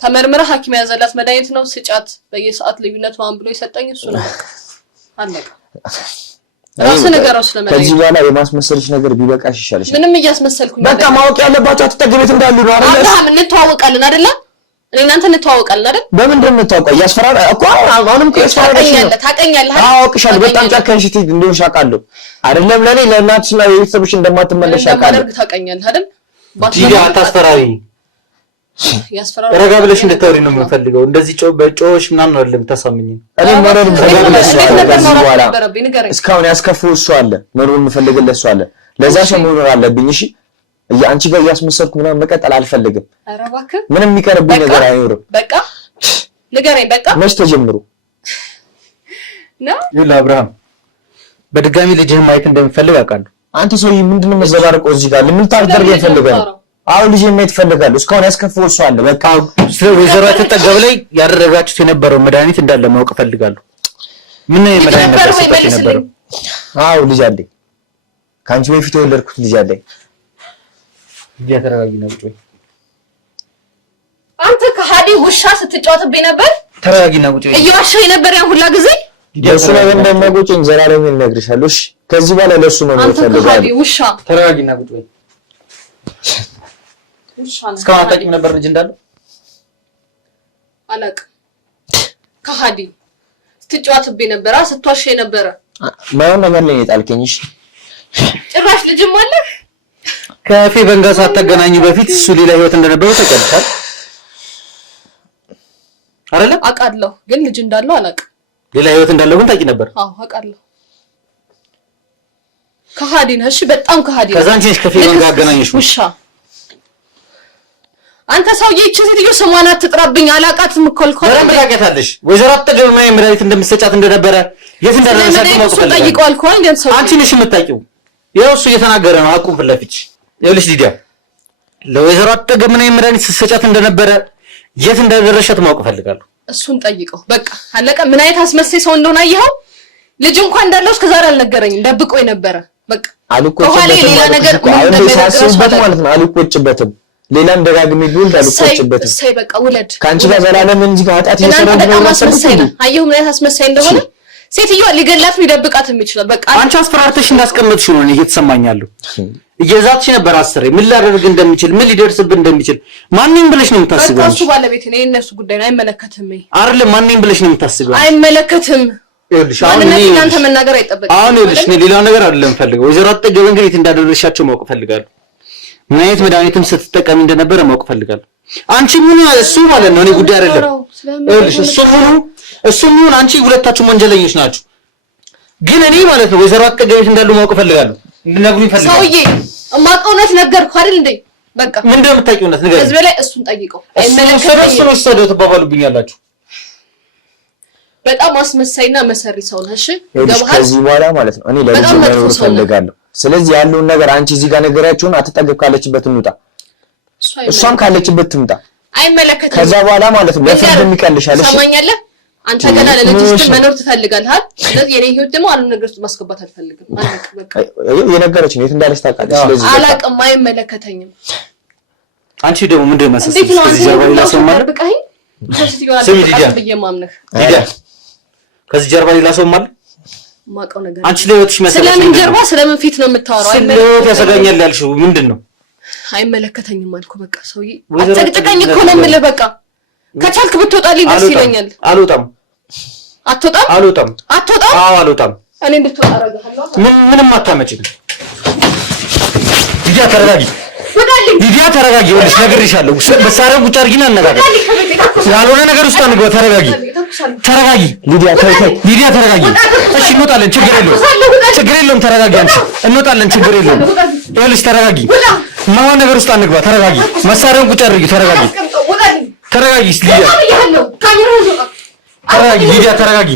ተመርምራ ሐኪም ያዘላት መድኃኒት ነው። ስጫት በየሰዓት ልዩነት ማን ብሎ የሰጠኝ እሱ ነው። አለቀ። ራስ ነገራው ስለመድኃኒት ከዚህ በኋላ የማስመሰልሽ ነገር ቢበቃሽ ይሻልሽ። ምንም እያስመሰልኩኝ በቃ ማወቅ ያለባችሁ አትጠገቤት እንዳሉ ነው አይደል? አብርሃም እንተዋወቃለን አይደል? እኔ እናንተ እንተዋወቃለን አይደል? በምንድን ነው የምታውቀው? እያስፈራራ እኮ አሁንም ከስፈራራሽ ነው። ታውቀኛለህ? አውቅሻለሁ። በጣም ጨካኝ ሴት እንደሆንሽ አውቃለሁ። አይደለም ለኔ ለእናትሽና ለቤተሰብሽ እንደማትመለሽ አውቃለሁ። ታውቀኛለህ አይደል? ዲዲ አታስፈራሪ። ያስፈራራ ረጋ ብለሽ እንድታወሪ ነው የምፈልገው። እንደዚህ በጮሽ ምናምን ነው ለምታሳምኝ። እኔ መረር እስካሁን ያስከፈው እሱ አለ፣ መኖር የምፈልግለት እሱ አለ። ለዛ ሰው መኖር አለብኝ። እሺ አንቺ ጋር እያስመሰልኩ ምናምን መቀጠል አልፈልግም። ኧረ እባክህ ምንም የሚቀርብኝ ነገር አይኖርም። በቃ ንገረኝ። በቃ መች ተጀምሩ ነው ይኸውልህ አብርሃም በድጋሚ ልጅህን ማየት እንደምፈልግ አውቃለሁ። አንተ ሰውዬ ምንድነው መዘባረቀው እዚህ ጋር? ለምን ታደርግ ይፈልጋል? አሁን ልጅህን ማየት ይፈልጋል። እስካሁን ያስከፈው እሱ አለ። በቃ ስለ ወይዘሮ አትጠገብ ላይ ያደረጋችሁት የነበረው መድኃኒት እንዳለ ማወቅ እፈልጋለሁ። ምን ነው የመድኃኒት ተሰጥቶት የነበረው? አዎ ልጅ አለኝ። ካንቺ በፊት የወለድኩት ልጅ አለኝ። እያተረጋጊ ነው ቁጭ። አንተ ከሃዲ ውሻ ስትጫወትብኝ ነበር። ተረጋጊና ቁጭ። እየዋሸኝ ነበር ያን ሁላ ጊዜ። ለሱ ነው እንደማይቆጨኝ ዘላለም እነግርሻለሁ። እሺ ከዚህ በኋላ ለሱ ነው የምፈልገው። አንተ ከሃዲ ውሻ። ተረጋጊና ቁጭ። ውሻ ነው። እስካሁን አታውቂም ነበር ልጅ እንዳለው? አላውቅም። ከሃዲ ስትጫወትብኝ ነበር፣ ስትዋሸኝ ነበር። ማየው ነገር ላይ የጣልከኝ። እሺ ጭራሽ ልጅም አለ። ከፌ በንጋ ሳትገናኙ በፊት እሱ ሌላ ህይወት እንደነበረው ተቀልቷል አይደል? አውቃለሁ፣ ግን ልጅ እንዳለው አላውቅም። ሌላ ህይወት እንዳለው ግን ታውቂ ነበር? አዎ አውቃለሁ። ከሃዲ ነህ። እሺ በጣም ከሃዲ ነህ። ከዛ አንቺ ነሽ ከፌ በንጋ አገናኘሽ ውሻ። አንተ ሰውዬ እቺ ሴትዮ ስሟን አትጥራብኝ፣ አላውቃትም እኮ አልኩህ። በደንብ ታውቂያታለሽ። ወይዘሮ አትጠገብ ምን አይነት መድኃኒት እንደምትሰጫት እንደነበረ የት እንደደረሰች ማወቅ ፈልጋለሁ። ጠይቀው አልኩህ አይደል? ሰው አንቺ ነሽ የምታውቂው። ይኸው እሱ እየተናገረ ነው። አቁም ፊት ለፊት። ይኸውልሽ ሊዲያ ለወይዘሮ አትጠገብ ምን አይነት መድኃኒት ስትሰጫት እንደነበረ የት እንደደረሰች ማወቅ ፈልጋለሁ። እሱን ጠይቀው በቃ አለቀ። ምን አይነት አስመሳይ ሰው እንደሆነ አየኸው? ልጅ እንኳን እንዳለው እስከዛሬ አልነገረኝም፣ ደብቆኝ ነበረ። በቃ አልቆጭበትም ሌላ ነገር ማለት ነው። አልቆጭበትም ሌላም ደጋግሜ ቢውል አልቆጭበትም። እሰይ በቃ ውለድ። ካንቺ ጋር ዘላለም እንጂ ኃጢአት እየሰራሁ ነው። አየሁ ምን አይነት አስመሳይ እንደሆነ። ሴትዮዋ ሊገላት ሊደብቃት የሚችለው በቃ አንቺ አስፈራርተሽ እንዳስቀመጥሽ ነው እየተሰማኛለሁ። እየዛትሽ ነበር አስሬ ምን ላደርግ እንደምችል ምን ሊደርስብን እንደሚችል ማንንም ብለሽ ነው የምታስቢው? በቃ እሱ ባለቤት ነው የእነሱ ጉዳይ ነው። አይመለከትም። አይደለም ማንንም ብለሽ ነው የምታስቢው? አይመለከትም። ይኸውልሽ አሁን እናንተ መናገር አይጠበቅም። አሁን ይኸውልሽ እኔ ሌላው ነገር አይደለም ፈልገው ወይዘሮ አትጠገብ እንግዲህ የት እንዳደረሻቸው ማወቅ ፈልጋለሁ። ምን አይነት መድኃኒትም ስትጠቀሚ እንደነበረ ማወቅ ፈልጋለሁ። አንቺ ምን እሱ ማለት ነው እኔ ጉዳይ አይደለም። ይኸውልሽ እሱ ምን አንቺ ሁለታችሁም ወንጀለኞች ናችሁ። ግን እኔ ማለት ነው ወይዘሮ አትጠገብ የት እንዳሉ ማወቅ ፈልጋለሁ። እንድነግሩኝ ፈልጋለሁ። ሰውዬ እማውቀው እውነት ነገርኩህ አይደል እንዴ? በቃ ምንድን ነው የምታውቂው እውነት ንገሪኝ። ከዚህ በላይ እሱን ጠይቀው። እሱ ነው ሰደው ተባባሉብኛላችሁ። በጣም አስመሳይና መሰሪ ሰው ነህ። እሺ ገብቶሃል? ከዚህ በኋላ ማለት ነው እኔ ለልጅ መኖር ፈልጋለሁ። ስለዚህ ያለውን ነገር አንቺ እዚህ ጋር ነገራችሁን አትጠገብ ካለችበት እንውጣ፣ እሷም ካለችበት ትምጣ። አይመለከትም። ከዛ በኋላ ማለት ነው ለፍርድ የሚቀልሻል። እሺ ሰማኛለህ? አንተ ገና ለልጅሽ መኖር ትፈልጋለህ። ስለዚህ የኔ ህይወት ደግሞ አሁን ነገር ውስጥ ማስገባት አልፈልግም። አለቅ በቃ የነገረችኝ የት እንዳለች ታውቃለች። ስለዚህ አላቅም፣ አይመለከተኝም። አንቺ ደግሞ ምንድን ነው መሰለሽ ከዚህ ጀርባ ሌላ ሰው ማለት በቃኝ። ከዚህ ጋር በየማምነህ ሊዲያ ከዚህ ጀርባ ሌላ ሰው ማለት ማውቀው ነገር አንቺ ለህይወትሽ መሰለሽ ስለምን ጀርባ ስለምን ፊት ነው የምታወራው? ስለህይወት ያሰጋኛል ያልሽው ምንድን ነው? አይመለከተኝም አልኩህ። በቃ ሰውዬ አትጠቅጠኝ እኮ ነው የምልህ። በቃ ከቻልክ ብትወጣልኝ ደስ ይለኛል። አልወጣም። አትወጣም? አልወጣም። አትወጣም? አዎ አልወጣም። እኔ እንድትወጣ አደርግሃለሁ። ምንም አታመጪም። ሊዲያ ተረጋጊ። ሊዲያ ተረጋጊ። ይኸውልሽ ነግሬሻለሁ። መሳሪያ ቁጭ አድርጊና አነጋገር። ያልሆነ ነገር ውስጥ አንገባ። ተረጋጊ። ተረጋጊ ሊዲያ ሊዲያ ተረጋጊ። እሺ እንወጣለን፣ ችግር የለውም። ተረጋጊ አንቺ። እንወጣለን፣ ችግር የለውም። ይኸውልሽ ተረጋጊ። ማን ነገር ውስጥ አንገባ። ተረጋጊ። መሳሪያውን ቁጭ አድርጊ። ተረጋጊ። ተረጋጊ ሊዲያ ተረጋጊ። ሊዲያ ተረጋጊ።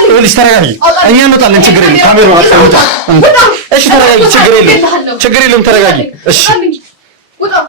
ይኸውልሽ ተረጋጊ። እኛ እንወጣለን፣ ችግር የለውም። ካሜራውን አጥፋው። እሺ ተረጋጊ። ችግር የለውም። ተረጋጊ። እሺ